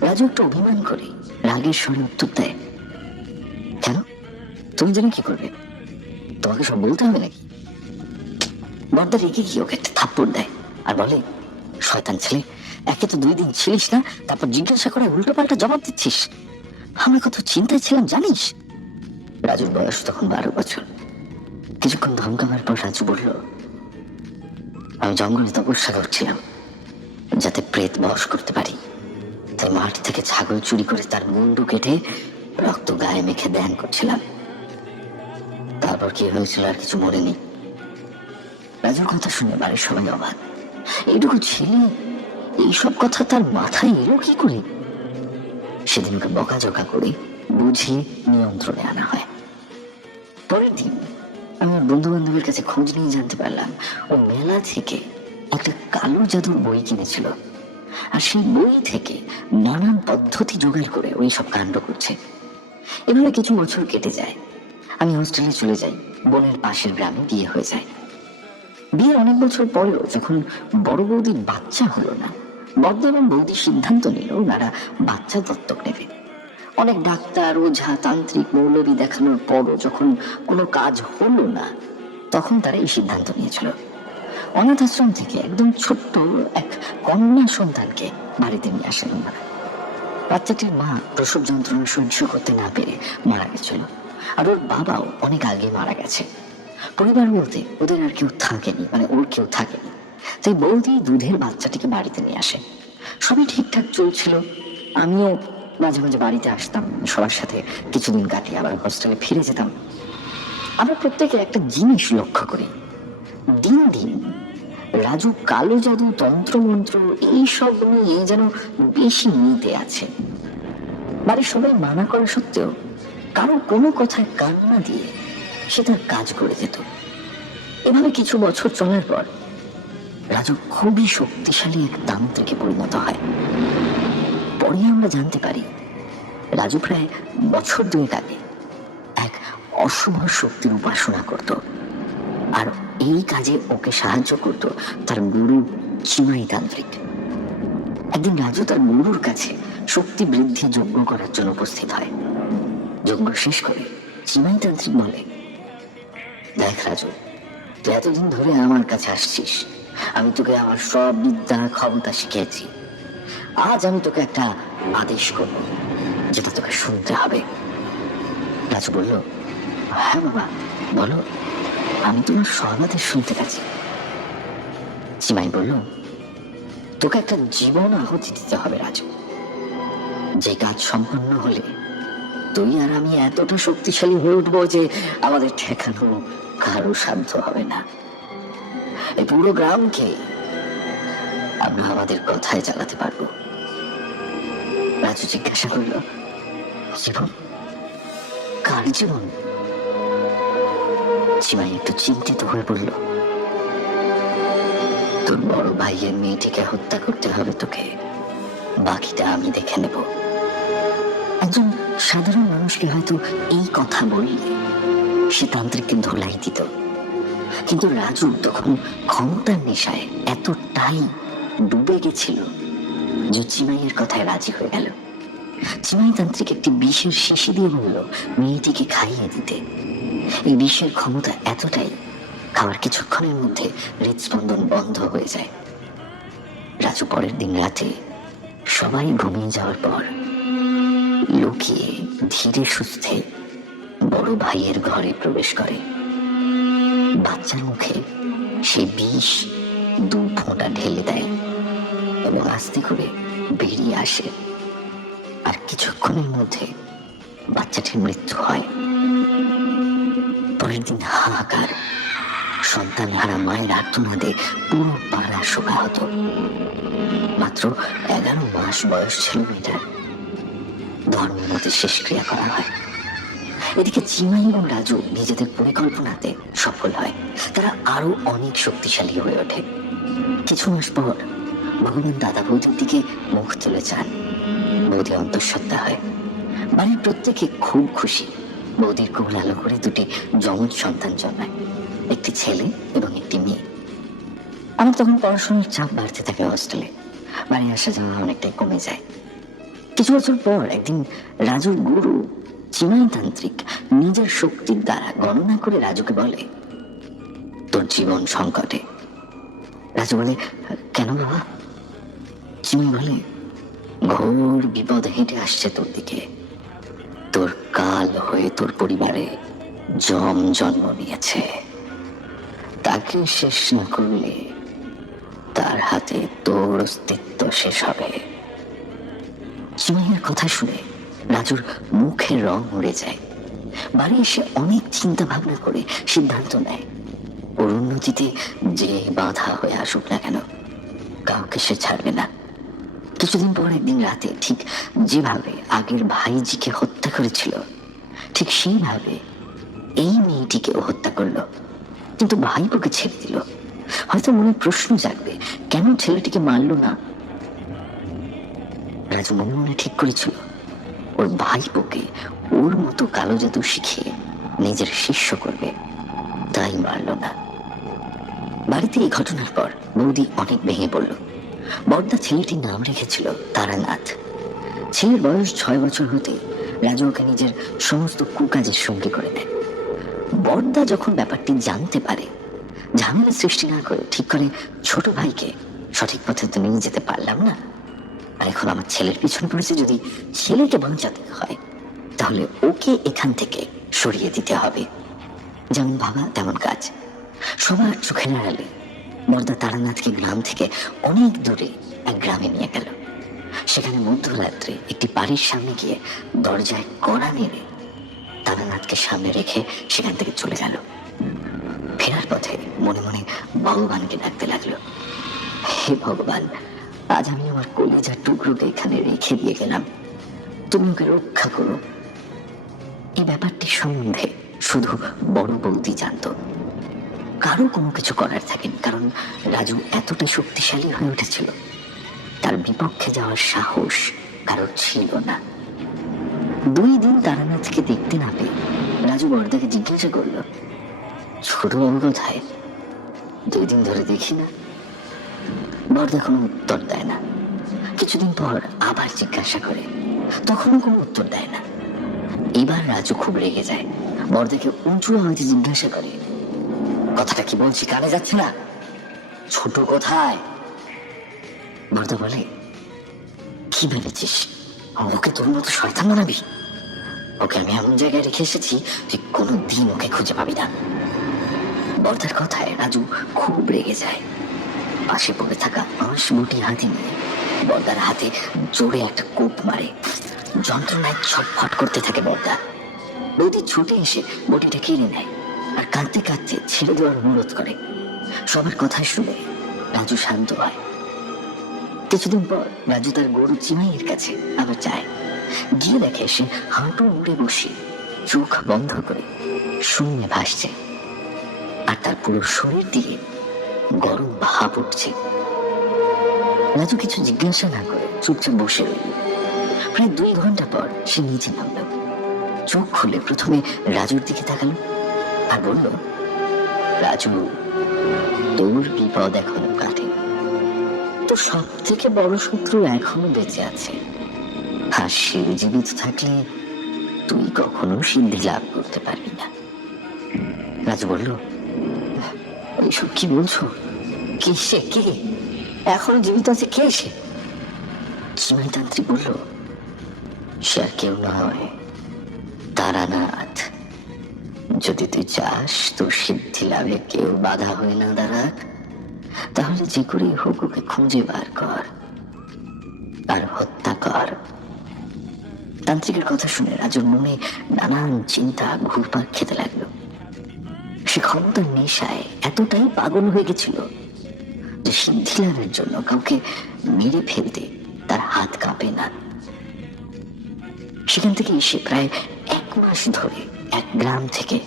রাজু একটু অভিমান করে রাগের স্বরে উত্তর দেয়, কেন, তুমি জানি কি করবে? তোমাকে সব বলতে হবে নাকি? বর্দা রেগে গিয়ে ওকে একটা থাপ্পড় দেয় আর বলে, শয়তান ছেলে, একে তো 2 দিন ছিলিস না, তারপর জিজ্ঞাসা করে উল্টো পাল্টা জবাব দিচ্ছিস। আমরা কত চিন্তায় ছিলাম জানিস? রাজুর বয়স তখন 12 বছর। কিছুক্ষণ ধমকাবার পর রাজু বলল, আমি জঙ্গলে তপস্যা করছিলাম যাতে প্রেত বশ করতে পারি, তাই মাঠ থেকে ছাগল চুরি করে তার মুন্ডু কেটে রক্ত গায়ে মেখে ধ্যান করছিলাম। তারপর কি হয়েছিল আর কিছু মনে নেই। রাজুর কথা শুনে বাড়ির সবাই অবাক। এইটুকু ছেলে এইসব কথা তার মাথায় এলো কি করে? সেদিন ওকে বকাঝকা করে বুঝিয়ে নিয়ন্ত্রণে আনা হয়। পরের দিন আমি ওর বন্ধু বান্ধবের কাছে খোঁজ নিয়ে জানতে পারলাম ও মেলা থেকে একটা কালো জাদুর বই কিনেছিল, আর সেই বই থেকে নানান পদ্ধতি জোগাড় করে ওই সব কাণ্ড করছে। এভাবে কিছু বছর কেটে যায়। আমি হোস্টেলে চলে যাই। বোনের পাশের গ্রামে বিয়ে হয়ে যায়। বিয়ের অনেক বছর পরেও যখন বড় বৌদির বাচ্চা হলো না, বড়দা এবং বৌদি সিদ্ধান্ত নিল ওনারা বাচ্চা দত্তক নেবে। অনেক ডাক্তার, ওঝা, তান্ত্রিক, মৌলবি দেখানোর পরও যখন কোনো কাজ হলো না, তখন তারা এই সিদ্ধান্ত নিয়েছিল অনাথ আশ্রম থেকে একদম ছোট্ট এক কন্যা সন্তানকে বাড়িতে নিয়ে আসেন ওনারা। বাচ্চাটির মা প্রসব যন্ত্রণা সহ্য করতে না পেরে মারা গেছিল, আর ওর বাবাও অনেক আগে মারা গেছে। পরিবার বলতে ওদের আর কেউ থাকেনি, মানে ওর কেউ থাকেনি। তাই বৌদি দুধের বাচ্চাটিকে বাড়িতে নিয়ে আসে। সবই ঠিকঠাক চলছিল। আমিও মাঝে মাঝে বাড়িতে আসতাম, সবার সাথে কিছুদিন কাটিয়ে আবার হোস্টেলে ফিরে যেতাম। আমরা প্রত্যেকে একটা জিনিস লক্ষ্য করি, দিন দিন রাজু কালো জাদু, তন্ত্রমন্ত্র এইসব নিয়ে যেন বেশি নিতে আছে। বাড়ির সবাই মানা করা সত্ত্বেও কারো কোনো কথায় কান না দিয়ে সে তার কাজ করে যেত। এভাবে কিছু বছর চলার পর রাজু খুবই শক্তিশালী এক তান্ত্রিকে পরিণত হয়। পরে আমরা জানতে পারি রাজু প্রায় বছর 2 আগে এক অশুভ শক্তির উপাসনা করত, আর এই কাজে ওকে সাহায্য করত তার গুরু চিমাই তান্ত্রিক। একদিন রাজু তার গুরুর কাছে শক্তি বৃদ্ধি যজ্ঞ করার জন্য উপস্থিত হয়। যজ্ঞ শেষ করে চিমাই তান্ত্রিক বলে, দেখ রাজু, তুই এতদিন ধরে আমার কাছে আসছিস, আমি তোকে আমার সব বিদ্যা ক্ষমতা শিখিয়েছি। আজ আমি তোকে একটা আদেশ করব, যেটা তোকে শুনতে হবে। রাজু বলল, হ্যাঁ বাবা বলো, আমি তোমার সব আদেশ শুনতে গেছি। চিমাই বলল, তোকে একটা জীবন আহুতি দিতে হবে রাজু, যে কাজ সম্পন্ন হলে তুই আর আমি এতটা শক্তিশালী হয়ে উঠবো যে আমাদের ঠেকানো কারো সাধ্য হবে না। এই পুরো গ্রামকে আমরা আমাদের কথায় চালাতে পারবো। রাজু জিজ্ঞাসা করল, জীবন? কার জীবন? চিমাই একটু চিন্তিত হয়ে পড়ল। তোর বড় ভাইয়ের মেয়েটিকে হত্যা করতে হবে তোকে, বাকিটা আমি দেখে নেব। একজন সাধারণ মানুষকে হয়তো এই কথা বললে সে তান্ত্রিককে ধোলাই দিত, কিন্তু রাজু তখন ক্ষমতার নেশায় এতটাই ডুবে গেছিল যে চিমাইয়ের কথায় রাজি হয়ে গেল। চিমাই তান্ত্রিক একটি বিষের শিশি দিয়ে বলল মেয়েটিকে খাইয়ে দিতে। এই বিষের ক্ষমতা এতটাই, খাওয়ার কিছুক্ষণের মধ্যে হৃদস্পন্দন বন্ধ হয়ে যায়। রাজু পরের দিন রাতে সবাই ঘুমিয়ে যাওয়ার পর লুকিয়ে ধীরে সুস্থে বড় ভাইয়ের ঘরে প্রবেশ করে। বাচ্চার মুখে সেই বিষ 2 ফোঁটা ঢেলে দেয় এবং আস্তে করে বেরিয়ে আসে। আর কিছুক্ষণের মধ্যে বাচ্চাটির মৃত্যু হয়। পরের দিন হাহাকার, সন্তান হারা মায়ের আর্তনাদে পুরো পাড়া শোকাহত। মাত্র 11 মাস বয়স ছিল মেয়েটার। ধর্মের মধ্যে শেষক্রিয়া করা হয়। এদিকে চিমাই এবং রাজু নিজেদের পরিকল্পনাতে সফল হয়। তারা আরো অনেক শক্তিশালী হয়ে ওঠে। কিছু মাস পর ভগবান দাদা বৌদির দিকে মুখ তুলে চান। বৌদি অন্তঃসত্ত্বা হয়। বাড়ির প্রত্যেকে খুব খুশি। বৌদির কোল আলো করে 2টি যমজ সন্তান জন্মায়, একটি ছেলে এবং একটি মেয়ে। আমার তখন পড়াশোনার চাপ বাড়তে থাকে হোস্টেলে। বাড়ি আসা যাওয়া অনেকটাই কমে যায়। কিছু বছর পর একদিন রাজুর গুরু চিমাই তান্ত্রিক নিজের শক্তির দ্বারা গণনা করে রাজুকে বলে, তোর জীবন সংকটে। রাজু বলে, কেন বাবা? চিমাই বলে, ঘোর বিপদ হেঁটে আসছে তোর দিকে। তোর কাল হয়ে তোর পরিবারে জম জন্ম নিয়েছে। তাকে শেষ না করলে তার হাতে তোর অস্তিত্ব শেষ হবে। চিমাইয়ের কথা শুনে রাজুর মুখের রং উড়ে যায়। বাড়ি এসে অনেক চিন্তা ভাবনা করে সিদ্ধান্ত নেয়, ওর উন্নতিতে যে বাধা হয়ে আসুক না কেন কাউকে সে ছাড়বে না। কিছুদিন পর একদিন রাতে ঠিক যেভাবে আগের ভাইজিকে হত্যা করেছিল ঠিক সেইভাবে এই মেয়েটিকেও হত্যা করলো, কিন্তু ভাইপোকে ছেড়ে দিল। হয়তো মনে প্রশ্ন জাগবে, কেন ছেলেটিকে মারলো না? রাজু মনে মনে ঠিক করেছিল ওর ভাইপোকে ওর মতো কালো জাদু শিখিয়ে নিজের শিষ্য করবে, তাই মারল না। বাড়িতে এই ঘটনার পর বৌদি অনেক ভেঙে পড়ল। বড়দা ছেলেটির নাম রেখেছিল তারানাথ। ছেলের বয়স 6 বছর হতে রাজু ওকে নিজের সমস্ত কুকাজের সঙ্গী করে নেয়। বড়দা যখন ব্যাপারটি জানতে পারে, ঝামেলা সৃষ্টি না করে ঠিক করে, ছোট ভাইকে সঠিক পথে তো নিয়ে যেতে পারলাম না, আর এখন আমার ছেলের পিছনে পড়েছে, যদি ছেলেকে বাঁচাতে হয় তাহলে ওকে এখান থেকে সরিয়ে দিতে হবে। যেমন ভাবা তেমন কাজ। সবার চোখের আড়ালে বড়দা তারানাথকে গ্রাম থেকে অনেক দূরে এক গ্রামে নিয়ে গেল। সেখানে মধ্যরাত্রে একটি বাড়ির সামনে গিয়ে দরজায় কড়া নেড়ে তারানাথকে সামনে রেখে সেখান থেকে চলে গেল। ফেরার পথে মনে মনে ভগবানকে ডাকতে লাগলো, হে ভগবান, আজ আমি আমার কলিজার টুকরোকে এখানে রেখে দিয়ে গেলাম, তুমি ওকে রক্ষা করো। এই ব্যাপারটি সম্বন্ধে শুধু বড় বৌদি জানত। কারো কোনো কিছু করার থাকেনি, কারণ রাজু এতটা শক্তিশালী হয়ে উঠেছিল, তার বিপক্ষে যাওয়ার সাহস কারোর ছিল না। 2 দিন তারানাথকে দেখতে না পেয়ে রাজু বড়দাকে জিজ্ঞাসা করলো, ছোট বাবু কোথায়? 2 দিন ধরে দেখি না। বড়দা কোনো উত্তর দেয় না। কিছুদিন পর আবার জিজ্ঞাসা করে, তখনও কোনো উত্তর দেয় না। এবার রাজু খুব রেগে যায়, বড়দাকে উঁচু আওয়াজে জিজ্ঞাসা করে, কথাটা কি বলছি কানে যাচ্ছে না? ছোট কোথায়? বড়দা বলে, কি ভেবেছিস ওকে তোর মতো শয়তান বানাবি? ওকে আমি এমন জায়গায় রেখে এসেছি তুই কোনোদিন ওকে খুঁজে পাবি না। বড়দার কথায় রাজু খুব রেগে যায়। পাশে পড়ে থাকা বাঁশবুটি হাতে নিয়ে বড়দার হাতে জোরে একটা কোপ মারে। যন্ত্রণায় ছটফট করতে থাকে বড়দা। বৌদি ছুটে এসে বটিটা কেড়ে নেয় আর কাঁদতে কাঁদতে ছেড়ে দেওয়ার অনুরোধ করে। সবার কথা শুনে রাজু শান্ত হয়। কিছুদিন পর রাজু তার গরু চিমাইয়ের কাছে আবার যায়। গিয়ে দেখে সে হাঁটু মুড়ে বসে চোখ বন্ধ করে শূন্যে ভাসছে, আর তার পুরো শরীর দিয়ে গরম ভাপ উঠছে। রাজু কিছু জিজ্ঞাসা না করে চুপচাপ বসে রইল। প্রায় 2 ঘন্টা পর সে নিচে নামল। চোখ খুলে প্রথমে রাজুর দিকে তাকালো আর বলল, রাজু, তোর বিপদ এখনো কাটে। তোর সব থেকে বড় শত্রু এখনো বেঁচে আছে, আর সে জীবিত থাকলে তুই কখনো সিদ্ধি লাভ করতে পারবি না। রাজু বলল, এইসব কি বলছো? কে সে? কে এখনো জীবিত আছে? কে সে? চিমাইতান্ত্রিক বলল, সে আর কেউ নয়, তারানাথ। যদি তুই চাস তোর সিদ্ধি লাভে কেউ বাধা হয়ে না দাঁড়াক, তাহলে যে করেই হোক ওকে খুঁজে বার কর আর হত্যা কর। তান্ত্রিকের কথা শুনে রাজুর মনে নানান চিন্তা ঘুরপাক খেতে লাগলো। সে ক্ষমতার নেশায় এতটাই পাগল হয়ে গেছিল যে সিদ্ধি লাভের জন্য কাউকে মেরে ফেলতে তার হাত কাঁপে না। সেখান থেকে সে প্রায় 1 মাস ধরে এক গ্রাম থেকে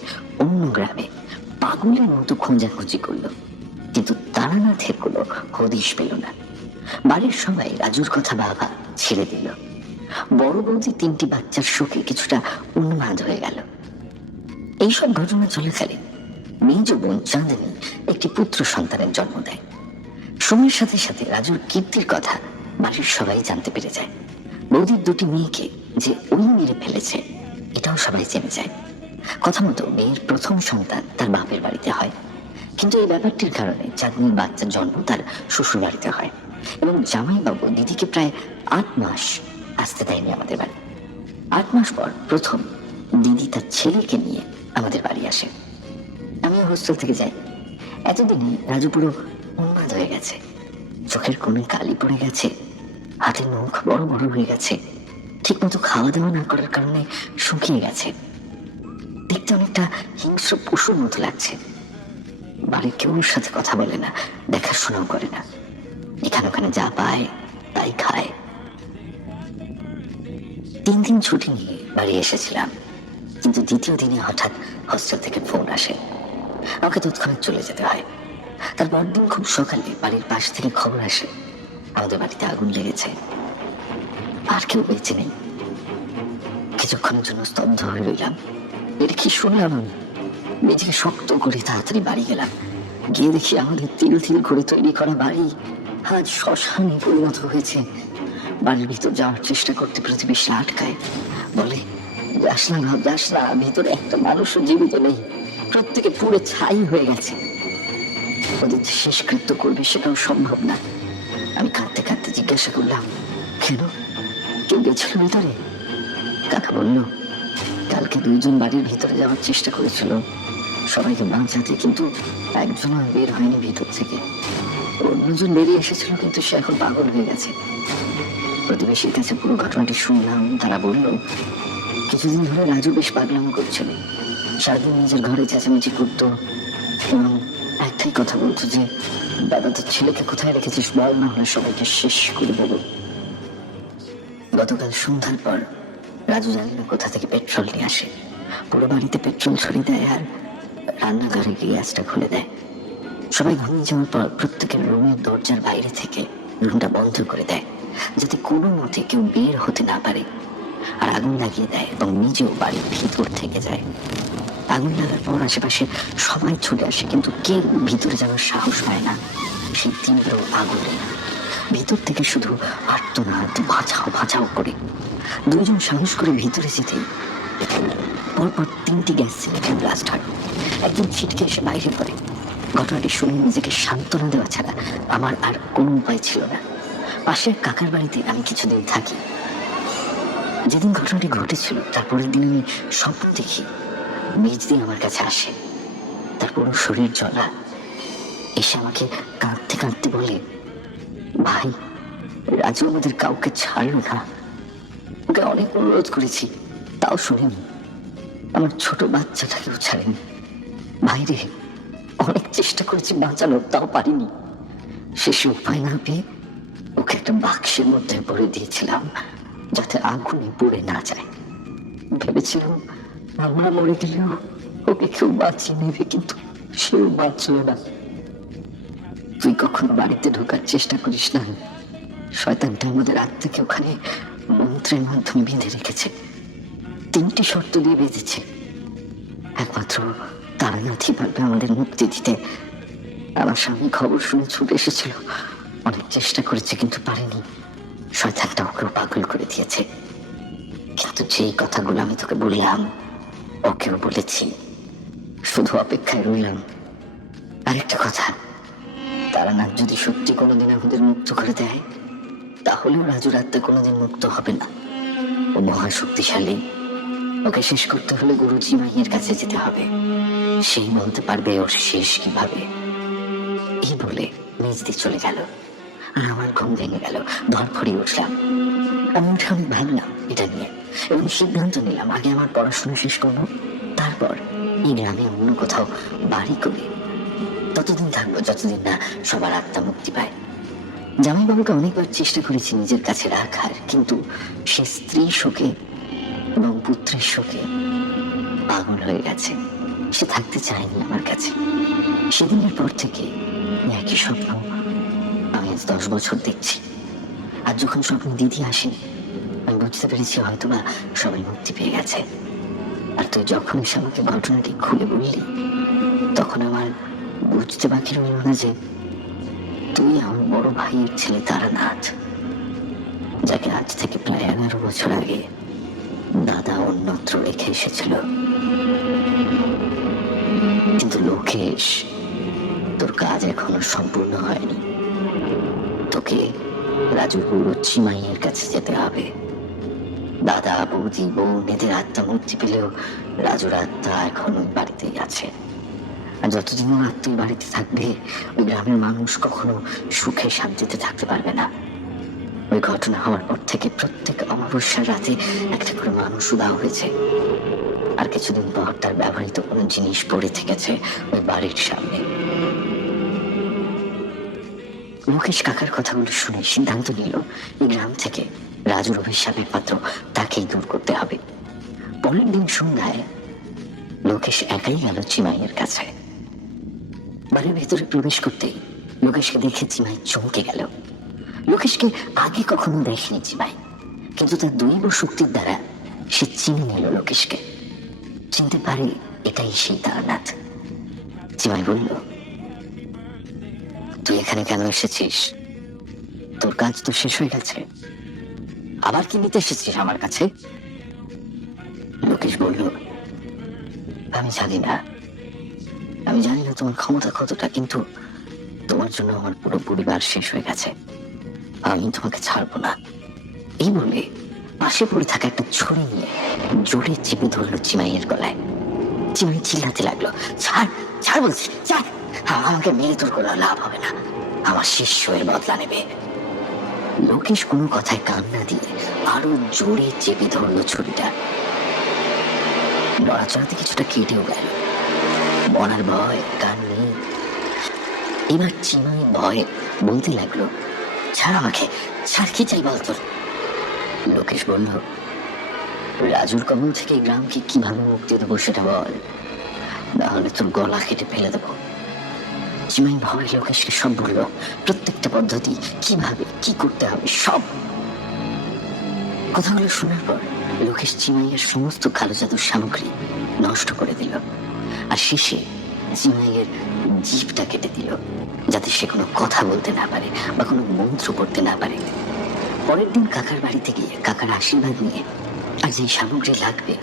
অন্য গ্রামে পাগলের মতো খোঁজাখুঁজি করলো, কিন্তু তারানাথের কোনো হদিশ পেল না। বাড়ির সবাই রাজুর কথা ভাবা ছেড়ে দিল। বড় বৌদি 3টি বাচ্চার শোকে কিছুটা উন্মাদ হয়ে গেল। এইসব ঘটনা চলাকালীন মেজ বোন চাঁদনী একটি পুত্র সন্তানের জন্ম দেয়। সময়ের সাথে সাথে রাজুর কীর্তির কথা বাড়ির সবাই জানতে পেরে যায়। বৌদির 2টি মেয়েকে যে ওই মেরে ফেলেছে এটাও সবাই জেনে যায়। কথা মতো মেয়ের প্রথম সন্তান তার বাপের বাড়িতে হয়, কিন্তু এই ব্যাপারটির কারণে চাঁদনির বাচ্চার জন্ম তার শ্বশুর বাড়িতে হয়, এবং জামাইবাবু দিদিকে প্রায় 8 মাস আসতে দেয়নি আমাদের বাড়ি। 8 মাস পর প্রথম দিদি তার ছেলেকে নিয়ে আমাদের বাড়ি আসে। আমিও হোস্টেল থেকে যাই। এতদিনে রাজু পুরো উন্মাদ হয়ে গেছে। চোখের কোণে কালি পড়ে গেছে, হাতের নখ বড় বড় হয়ে গেছে, ঠিক মতো খাওয়া দাওয়া না করার কারণে শুকিয়ে গেছে। দেখতে অনেকটা হিংস্র পশুর মতো লাগছে। বাড়ির কেউ ওর সাথে কথা বলে না, দেখাশোনাও করে না, এখানে ওখানে যা পায় তাই খায়। 3 দিন ছুটি নিয়ে বাড়ি এসেছিলাম, কিন্তু দ্বিতীয় দিনে হঠাৎ হোস্টেল থেকে ফোন আসে। আমাকে তৎক্ষণাৎ চলে যেতে হয়। তার পরদিন খুব সকালে বাড়ির পাশ থেকে খবর আসে আমাদের বাড়িতে আগুন লেগেছে, আর কেউ বেঁচে নেই। কিছুক্ষণের জন্য স্তব্ধ হয়ে রইলাম। এটা কি শুনলাম আমি? নিজেকে শক্ত করে তাড়াতাড়ি বাড়ি গেলাম। গিয়ে দেখি আমাদের তিল তিল করে তৈরি করা বাড়ি আজ শ্মশানে পরিণত হয়েছে। বাড়ির ভিতর যাওয়ার চেষ্টা করতে প্রতিবেশী আটকায়, বলে, যাস না ভাব, যাস না, ভিতরে একটা মানুষও জীবিত নেই, প্রত্যেকে পুরো ছাই হয়ে গেছে। ওদের শেষকৃত্য করবে সেটাও সম্ভব না। আমি কাঁদতে কাঁদতে জিজ্ঞাসা করলাম, কেন, কেউ গেছিল ভিতরে? কাকা বলল, কালকে 2 জন বাড়ির ভিতরে যাওয়ার চেষ্টা করেছিল সবাইকে বাঁচাতে, কিন্তু একজনও বের হয়নি ভিতর থেকে। অন্যজন বেরিয়ে এসেছিল, কিন্তু সে এখন পাগল হয়ে গেছে। প্রতিবেশীর কাছে পুরো ঘটনাটি শুনলাম। তারা বলল, কিছুদিন ধরে রাজু বেশ পাগলামি করছিল, সারাদিন নিজের ঘরে চেঁচামেচি করতো এবং একটাই কথা বলতো যে, দাদা তোর ছেলেকে কোথায় রেখেছিস বল, না হলে সবাইকে শেষ করে দেবো। গতকাল সন্ধ্যার পর রাজু জানে না কোথা থেকে পেট্রোল নিয়ে আসে, পুরো বাড়িতে পেট্রোল ছড়িয়ে দেয় আর রান্নাঘরে গ্যাসটা খুলে দেয়। সবাই ঘুমিয়ে যাওয়ার পর প্রত্যেকের রুমের দরজার বাইরে থেকে রুমটা বন্ধ করে দেয়, যাতে কোনো মতে কেউ বের হতে না পারে, আর আগুন লাগিয়ে দেয় এবং নিজেও বাড়ির ভিতর থেকে যায়। আগুন লাগার পর আশেপাশে সবাই ছুটে আসে, কিন্তু কেউ ভিতরে যাওয়ার সাহস পায় না। সেই তীব্র আগুনে ভিতর থেকে শুধু আর্তনাদ, বাঁচাও বাঁচাও করে। 2 জন সাহস করে ভিতরে যেতে পরপর 3টি গ্যাস সিলিন্ডার ব্লাস্ট হয়। একদম ছিটকে এসে বাইরে পড়ে। ঘটনাটি শুনে নিজেকে সান্ত্বনা দেওয়া ছাড়া আমার আর কোনো উপায় ছিল না। পাশের কাকার বাড়িতে আমি কিছুদিন থাকি। যেদিন ঘটনাটি ঘটেছিল তারপরের দিন আমি স্বপ্ন দেখি মেজদি আমার কাছে আসে। তার পুরো শরীর জ্বলা। এসে আমাকে কাঁদতে কাঁদতে বলে, ভাই, রাজু আমাদের কাউকে ছাড়লো না। ওকে অনেক অনুরোধ করেছি, তাও শুনেনি। আমার ছোট বাচ্চাটাকেও ছাড়েনি। ভাইরে, অনেক চেষ্টা করেছি বাঁচানোর, তাও পারিনি। শেষে উপায় না পেয়ে ওকে একটা বাক্সের মধ্যে ভরে দিয়েছিলাম, যাতে আগুনে পুড়ে না যায়। ভেবেছিলাম আমরা মরে গেলেও ওকে কেউ বাঁচিয়ে নেবে, কিন্তু সেও বাঁচল না। তুই কখনো বাড়িতে ঢোকার চেষ্টা করিস না। শয়তানটা আমাদের আত্মাকে ওখানে মন্ত্রের মাধ্যমে বেঁধে রেখেছে। 3টি শর্ত দিয়ে বেঁধেছে। একমাত্র তারানাথই পারবে আমাদের মুক্তি দিতে। আমার স্বামী খবর শুনে ছুটে এসেছিল। অনেক চেষ্টা করেছে কিন্তু পারেনি। শয়তানটা ওকেও পাগল করে দিয়েছে। কিন্তু যেই কথাগুলো আমি তোকে বললাম ওকেও বলেছি। শুধু অপেক্ষায় রইলাম। আরেকটা কথা, তারানাথ যদি সত্যি কোনোদিন আমাদের মুক্ত করে দেয়, তাহলেও রাজুর আত্মা কোনোদিন মুক্ত হবে না। ও মহাশক্তিশালী। ওকে শেষ করতে হলে গুরু চিমাইয়ের কাছে যেতে হবে। সেই বলতে পারবে ওর শেষ কিভাবে। এই বলে মেজদি চলে গেল আর আমার ঘুম ভেঙে গেল। ধরফড়িয়ে উঠলাম। আমি উঠে অনেক ভাবলাম এটা নিয়ে এবং সিদ্ধান্ত নিলাম আগে আমার পড়াশোনা শেষ করবো, তারপর এই গ্রামে অন্য কোথাও বাড়ি করে ততদিন থাকবো যতদিন না সবার আত্মা মুক্তি পায়। জামাইবাবুকে অনেকবার চেষ্টা করেছি নিজের কাছে রাখার, কিন্তু সে স্ত্রী শোকে এবং পুত্রের শোকে পাগল হয়ে গেছে। সে থাকতে চায়নি আমার কাছে। সেদিনের পর থেকে একই স্বপ্ন আমি আজ 10 বছর দেখছি। আর যখন স্বপ্ন দিদি আসেনি, আমি বুঝতে পেরেছি হয়তোবা সবাই মুক্তি পেয়ে গেছে। আর তুই যখন এসে আমাকে ঘটনাটি খুলে বললি, তখন আমার বুঝতে বাকি রইল না যে তুই আমার বড় ভাইয়ের ছেলে তারানাথ, যাকে আজ থেকে প্রায় 11 বছর আগে দাদা অন্যত্র রেখে এসেছিল। কিন্তু লোকেশ, তোর কাজ এখনো সম্পূর্ণ হয়নি। তোকে রাজুর বুড়ো চিমাইয়ের কাছে যেতে হবে। দাদা, বৌদি, বোন এদের আত্মা মুক্তি পেলেও রাজুর আত্মা এখন ওই বাড়িতেই আছে। আর যতদিন ওর আত্মীয় বাড়িতে থাকবে, ওই গ্রামের মানুষ কখনো সুখে শান্তিতে থাকতে পারবে না। ওই ঘটনা হওয়ার পর থেকে প্রত্যেক অমাবস্যার রাতে একটা করে মানুষ উধাও হয়েছে। আর কিছুদিন পর তার ব্যবহৃত কোনো জিনিস পড়ে থেকেছে ওই বাড়ির সামনে। লোকেশ কাকার কথাগুলো শুনে সিদ্ধান্ত নিল এই গ্রাম থেকে রাজুর অভিশাপের পাত্র তাকেই দূর করতে হবে। পরের দিন সন্ধ্যায় লোকেশ একাই গেল চিমাইয়ের কাছে। বাড়ির ভেতরে প্রবেশ করতেই লোকেশকে দেখে চিমাই চমকে গেল। লোকেশকে আগে কখনো দেখেনি চিমাই, কিন্তু তার দৈব শক্তির দ্বারা সে চিনে নিল লোকেশকে। চিনতে পারে এটাই সেই তারানাথ। চিমাই বলল, তুই এখানে কেন এসেছিস? তোর কাজ তো শেষ হয়ে গেছে, আবার কি নিতে এসেছিস আমার কাছে? লোকেশ বলল, আমি জানি না তোমার ক্ষমতা কতটা, কিন্তু তোমার জন্য আমার পুরো পরিবার শেষ হয়ে গেছে। আমি তোমাকে ছাড়বো না। এই বলে পাশে পড়ে থাকা একটা ছুরি নিয়ে জোরে চেপে ধরলো চিমাইয়ের গলায়। চিমাই চিল্লাতে লাগলো, ছাড় ছাড় বলছি, ছাড়। আমাকে মেরে তোর কোনো লাভ হবে না, আমার শিষ্য এর বদলা নেবে। লোকেশ কোনো কথায় কান না দিয়ে আরো জোরে চেপে ধরলো ছুরিটা। নড়াচড়াতে কিছুটা কেটেও গেল। মরার ভয় কান নেই। এবার চিমাই ভয়ে বলতে লাগলো, ছাড় আমাকে, ছাড়, কি চাই বল তোর? লোকেশ বলল, রাজুর কবল থেকে গ্রামকে কিভাবে মুক্তি দেবো সেটা বল, না হলে তোর গলা কেটে ফেলে দেবো। চিমাই ভয় লোকেশকে সব বললো, প্রত্যেকটা পদ্ধতি কিভাবে কি করতে হবে সব। কথাগুলো শোনার পর লোকেশ চিমাইয়ের সমস্ত কালো জাদুর সামগ্রী নষ্ট করে দিল। আর শেষে চিমাইয়ের জিভটা কেটে দিল, যাতে সে কোনো কথা বলতে না পারে বা কোনো মন্ত্র পড়তে না পারে। পরের দিন কাকার বাড়িতে গিয়ে কাকার আশীর্বাদ নিয়ে আর যেই সামগ্রী লাগবে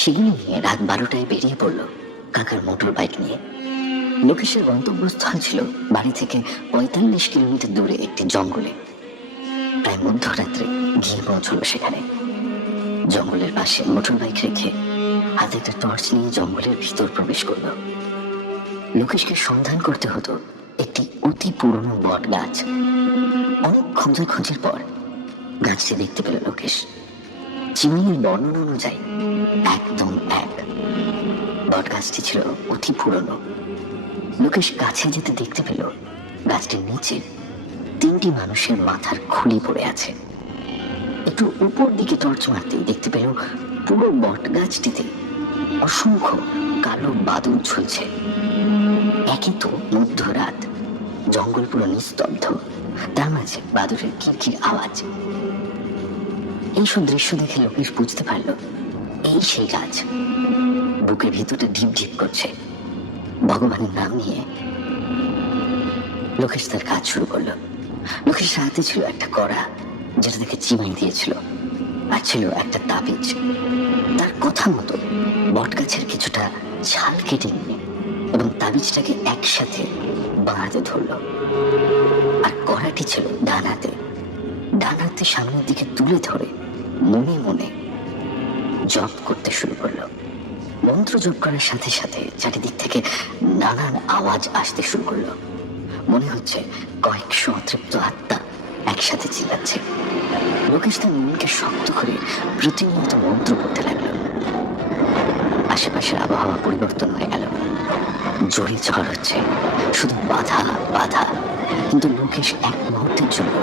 সেগুলো নিয়ে রাত 12টায় বেরিয়ে পড়ল কাকার মোটর বাইক নিয়ে। লোকেশের গন্তব্যস্থল ছিল বাড়ি থেকে 45 কিলোমিটার দূরে একটি জঙ্গলে। প্রায় মধ্যরাত্রে গিয়ে পৌঁছল সেখানে। জঙ্গলের পাশে মোটর বাইক রেখে হাতে একটা টর্চ নিয়ে জঙ্গলের ভিতর প্রবেশ করলো। লোকেশকে সন্ধান করতে হতো একটি অতি পুরনো বট গাছ। অনেক খোঁজাখুঁজির পর গাছটি দেখতে পেল লোকেশ। চিমনির বর্ণনা অনুযায়ী একদম এক। বট গাছটি ছিল অতি পুরনো। লোকেশ কাছে যেতে দেখতে পেল গাছটির নিচে 3টি মানুষের মাথার খুলি পড়ে আছে। একটু উপর দিকে টর্চ মারতেই দেখতে পেল পুরো বট গাছটিতে অসংখ্য কালো বাদুড় ঝুলছে। একে তো মধ্যরাত, জঙ্গল পুরো নিস্তব্ধ, তার মাঝে বাদুড়ের কিরকির আওয়াজ। এইসব দৃশ্য দেখে লোকেশ বুঝতে পারল এই সেই গাছ। বুকের ভিতরটা ঢিপ ঢিপ করছে। ভগবানের নাম নিয়ে লোকেশ তার কাজ শুরু করলো। লোকেশের হাতে ছিল একটা কড়া, যেটা থেকে চিমাই দিয়েছিল, আর ছিল একটা তাবিজ। তার কথা মতো বট গাছের কিছুটা ছাল কেটে নিয়ে এবং তাবিজটাকে একসাথে বাঁ হাতে ধরল। আর কড়াটি ছিল ডান হাতে। ডান হাতে সামনের দিকে তুলে ধরে মনে মনে জপ করতে শুরু করলো। মন্ত্র জপ করার সাথে সাথে চারিদিক থেকে নানান আওয়াজ আসতে শুরু করলো। মনে হচ্ছে কয়েকশো অতৃপ্ত আত্মা একসাথে চিল্লাচ্ছে। লোকেশ তার মনকে শক্ত করে প্রতিনিয়ত মন্ত্র পড়তে লাগলো। আশেপাশের আবহাওয়া পরিবর্তন হয়ে গেল। জোরে ঝড় হচ্ছে, শুধু বাধা বাধা। কিন্তু লোকেশ এক মুহূর্তের জন্য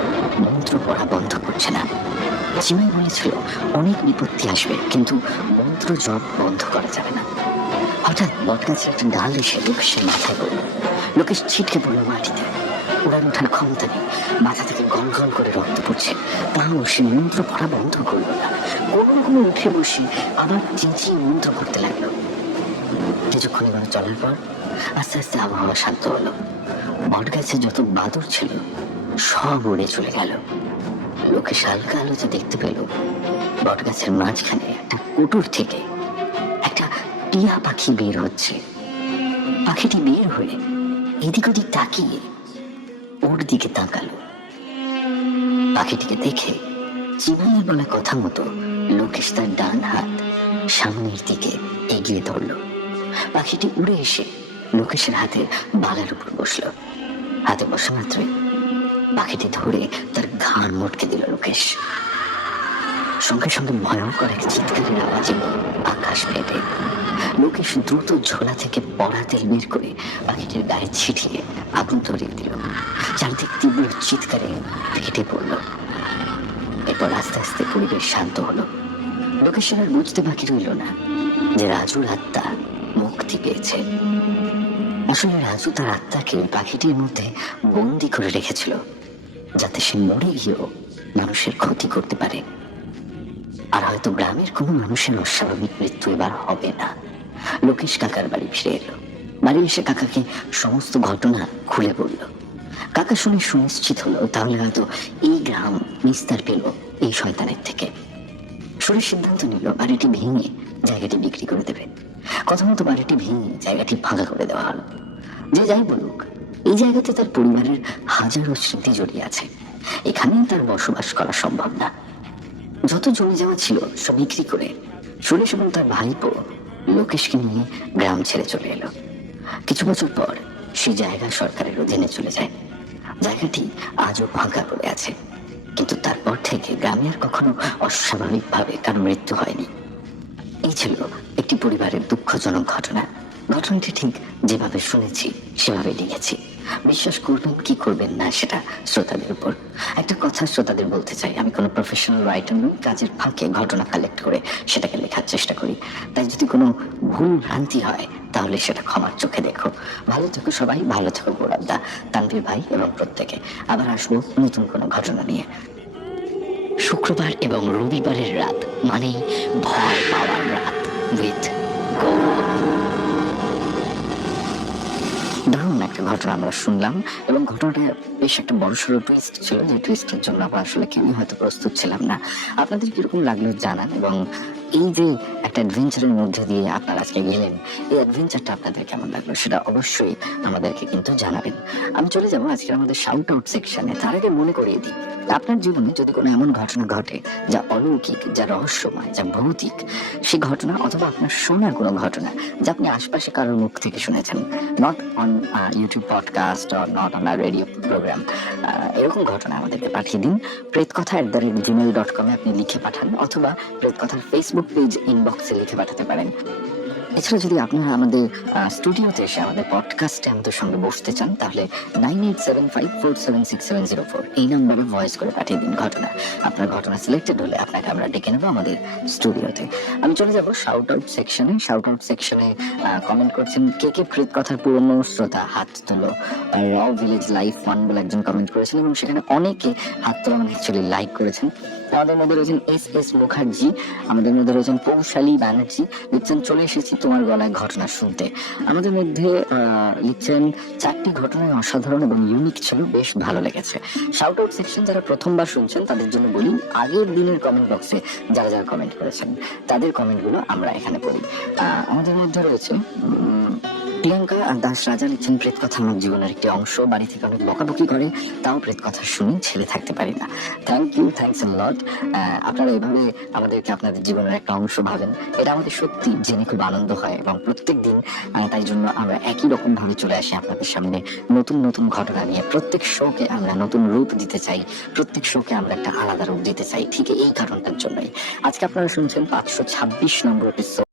মন্ত্র পড়া বন্ধ করছে না। চিমাই বলেছিল অনেক বিপত্তি আসবে, কিন্তু মন্ত্র জপ বন্ধ করা যাবে না। হঠাৎ বটগাছের একটা ডাল এসে লোকেশের মাথায় পড়ল। লোকেশ ছিটকে পড়ল মাটিতে। উড়ান ওঠার ক্ষমতা নেই, মাথা থেকে গল গল করে রক্ত পড়ছে। তাও সে মন্ত্র পড়া বন্ধ করলো না। কোনো উঠে বসে আবার চেঁচিয়ে মন্ত্র করতে লাগলো। কিছুক্ষণ এবার চলার পর আস্তে আস্তে আবহাওয়া শান্ত হলো। বট গাছে যত বাদুড় ছিল সব উড়ে চলে গেল। লোকেশ হালকা আলোতে দেখতে পেল বট গাছের মাঝখানে একটা কুটুর থেকে একটা টিয়া পাখি বের হচ্ছে। পাখিটি বের হয়ে এদিক ওদিক তাকিয়ে ওর দিকে তাকালো। পাখিটিকে দেখে চিমাইয়ের বলা কথা মতো লোকেশ তার ডান হাত সামনের দিকে এগিয়ে ধরল। পাখিটি উড়ে এসে লোকেশের হাতে বালার উপর বসলো। হাতে বসা মাত্রই পাখিটি ধরে তার ঘাড় মটকে দিল লোকেশ। সঙ্গে সঙ্গে ভয়ঙ্কর এক চিৎকারের আওয়াজ এলো আকাশ ফেটে। লোকেশ দ্রুত ঝোলা থেকে পড়া তেল বের করে পাখিটির গায়ে ছিটিয়ে আগুন ধরিয়ে দিল। চারিদিক তীব্র চিৎকারে ফেটে পড়ল। এরপর আস্তে আস্তে পরিবেশ শান্ত হলো। লোকেশের আর বুঝতে বাকি রইল না যে রাজুর আত্মা মুক্তি পেয়েছে। আসলে রাজু তার আত্মাকে পাখিটির মধ্যে বন্দি করে রেখেছিল, যাতে সে মরে গিয়েও মানুষের ক্ষতি করতে পারে। আর হয়তো গ্রামের কোনো মানুষের অস্বাভাবিক মৃত্যু এবার হবে না। লোকেশ কাকার বাড়ি ফিরে এলো। বাড়ি এসে কাকাকে সমস্ত ঘটনা খুলে বলল। কাকা শুনে সুনিশ্চিত হলো তাহলে হয়তো এই গ্রাম নিস্তার পেল এই শয়তানের থেকে। শুনে সিদ্ধান্ত নিল বাড়িটি ভেঙে জায়গাটি বিক্রি করে দেবে। কথা মতো বাড়িটি ভেঙে জায়গাটি ফাঁকা করে দেওয়া হলো। যে যাই বলুক, এই জায়গাতে তার পরিবারের হাজারো স্মৃতি জড়িয়ে আছে। এখানে তার বসবাস করা সম্ভব না। যত জমি জমা ছিল সব বিক্রি করে সুরেশ এবং তার ভাইপো লোকেশকে নিয়ে গ্রাম ছেড়ে চলে এলো। কিছু বছর পর সেই জায়গা সরকারের অধীনে চলে যায়। জায়গাটি আজও ফাঁকা পড়ে আছে, কিন্তু তারপর থেকে গ্রামে আর কখনো অস্বাভাবিকভাবে কারো মৃত্যু হয়নি। এই ছিল একটি পরিবারের দুঃখজনক ঘটনা। ঘটনাটি ঠিক যেভাবে শুনেছি সেভাবে লিখেছি। বিশ্বাস করবেন কি করবেন না সেটা শ্রোতাদের উপর। একটা কথা শ্রোতাদের বলতে চাই, আমি কোনো প্রফেশনাল রাইটার নই। কাজের ফাঁকে ঘটনা কালেক্ট করে সেটাকে লেখার চেষ্টা করি। তাই যদি কোনো ভুল ভ্রান্তি হয় তাহলে সেটা ক্ষমার চোখে দেখো। ভালো থেকো সবাই, ভালো থেকো গৌরবদা, তানভীর ভাই এবং প্রত্যেকে। আবার আসবো নতুন কোনো ঘটনা নিয়ে। শুক্রবার এবং রবিবারের রাত মানেই ভয় পাওয়ার রাত উইথ গৌরব। দারুণ একটা ঘটনা আমরা শুনলাম এবং ঘটনাটা বেশ একটা বড়সড় টুইস্ট ছিল, যে টুইস্টের জন্য আমরা আসলে কেউই হয়তো প্রস্তুত ছিলাম না। আপনাদের কিরকম লাগলো জানান এবং এই যে একটা অ্যাডভেঞ্চারের মধ্যে দিয়ে আপনারা আজকে গেলেন, এই অ্যাডভেঞ্চারটা আপনাদের কেমন লাগলো সেটা অবশ্যই আমাদেরকে কিন্তু জানাবেন। আমি চলে যাবো আজকে আমাদের শাউট আউট সেকশনে। তার আগে মনে করিয়ে দিই, আপনার জীবনে যদি কোনো এমন ঘটনা ঘটে যা অলৌকিক, যা রহস্যময়, যা ভৌতিক, সেই ঘটনা অথবা আপনার শোনার কোনো ঘটনা যা আপনি আশপাশে কারোর মুখ থেকে শুনেছেন, not on YouTube podcast or not on a radio program, এরকম ঘটনা আমাদেরকে পাঠিয়ে দিন। প্রেতকথা@gmail.com আপনি লিখে পাঠান, অথবা প্রেতকথার ফেসবুক পেজ ইনবক্সে লিখে পাঠাতে পারেন। এছাড়া যদি আপনারা আমাদের স্টুডিওতে এসে আমাদের পডকাস্টে আমাদের সঙ্গে বসতে চান, তাহলে 9875476704 এই নাম্বারে ভয়েস করে পাঠিয়ে দিন ঘটনা। আপনার ঘটনা সিলেক্টেড হলে আপনাকে আমরা ডেকে নেবো আমাদের স্টুডিওতে। আমি চলে যাবো শাউট আউট সেকশনে। শাউট আউট সেকশনে কমেন্ট করছেন কে কে প্রেতকথার পুরনো শ্রোতা, হাত তুলো। র ভিলেজ লাইফ 1 বলে একজন কমেন্ট করেছেন, এবং সেখানে অনেকে হাত তোলা মানে অ্যাকচুয়ালি লাইক করেছেন। আমাদের মধ্যে রয়েছেন এস মুখার্জি, আমাদের মধ্যে রয়েছেন পৌশালী ব্যানার্জি, লিখছেন চলে এসেছি তোমার গলায় ঘটনা শুনতে। আমাদের মধ্যে লিখছেন 4টি ঘটনায় অসাধারণ এবং ইউনিক ছিল, বেশ ভালো লেগেছে। শাউট আউট সেকশন যারা প্রথমবার শুনছেন তাদের জন্য বলি, আগের দিনের কমেন্ট বক্সে যারা যারা কমেন্ট করেছেন তাদের কমেন্টগুলো আমরা এখানে পড়ি। আমাদের মধ্যে রয়েছে প্রিয়াঙ্কা দাস রাজা, লিখছেন প্রেত কথা আমার জীবনের একটি অংশ, বাড়ি থেকে অনেক বকাবকি করে তাও প্রেত কথা শুনি, ছেড়ে থাকতে পারি না। থ্যাংকস এ লট। আপনারা এইভাবে আমাদেরকে আপনাদের জীবনের একটা অংশ ভাবেন, এটা আমাদের সত্যি জেনে খুব আনন্দ হয়, এবং প্রত্যেক দিন তাই জন্য আমরা একই রকম ভাবে চলে আসি আপনাদের সামনে নতুন নতুন ঘটনা নিয়ে। প্রত্যেক শোকে আমরা নতুন রূপ দিতে চাই, প্রত্যেক শোকে আমরা একটা আলাদা রূপ দিতে চাই, ঠিক এই কারণটার জন্যই আজকে আপনারা শুনছেন 526 নম্বর এপিসোড।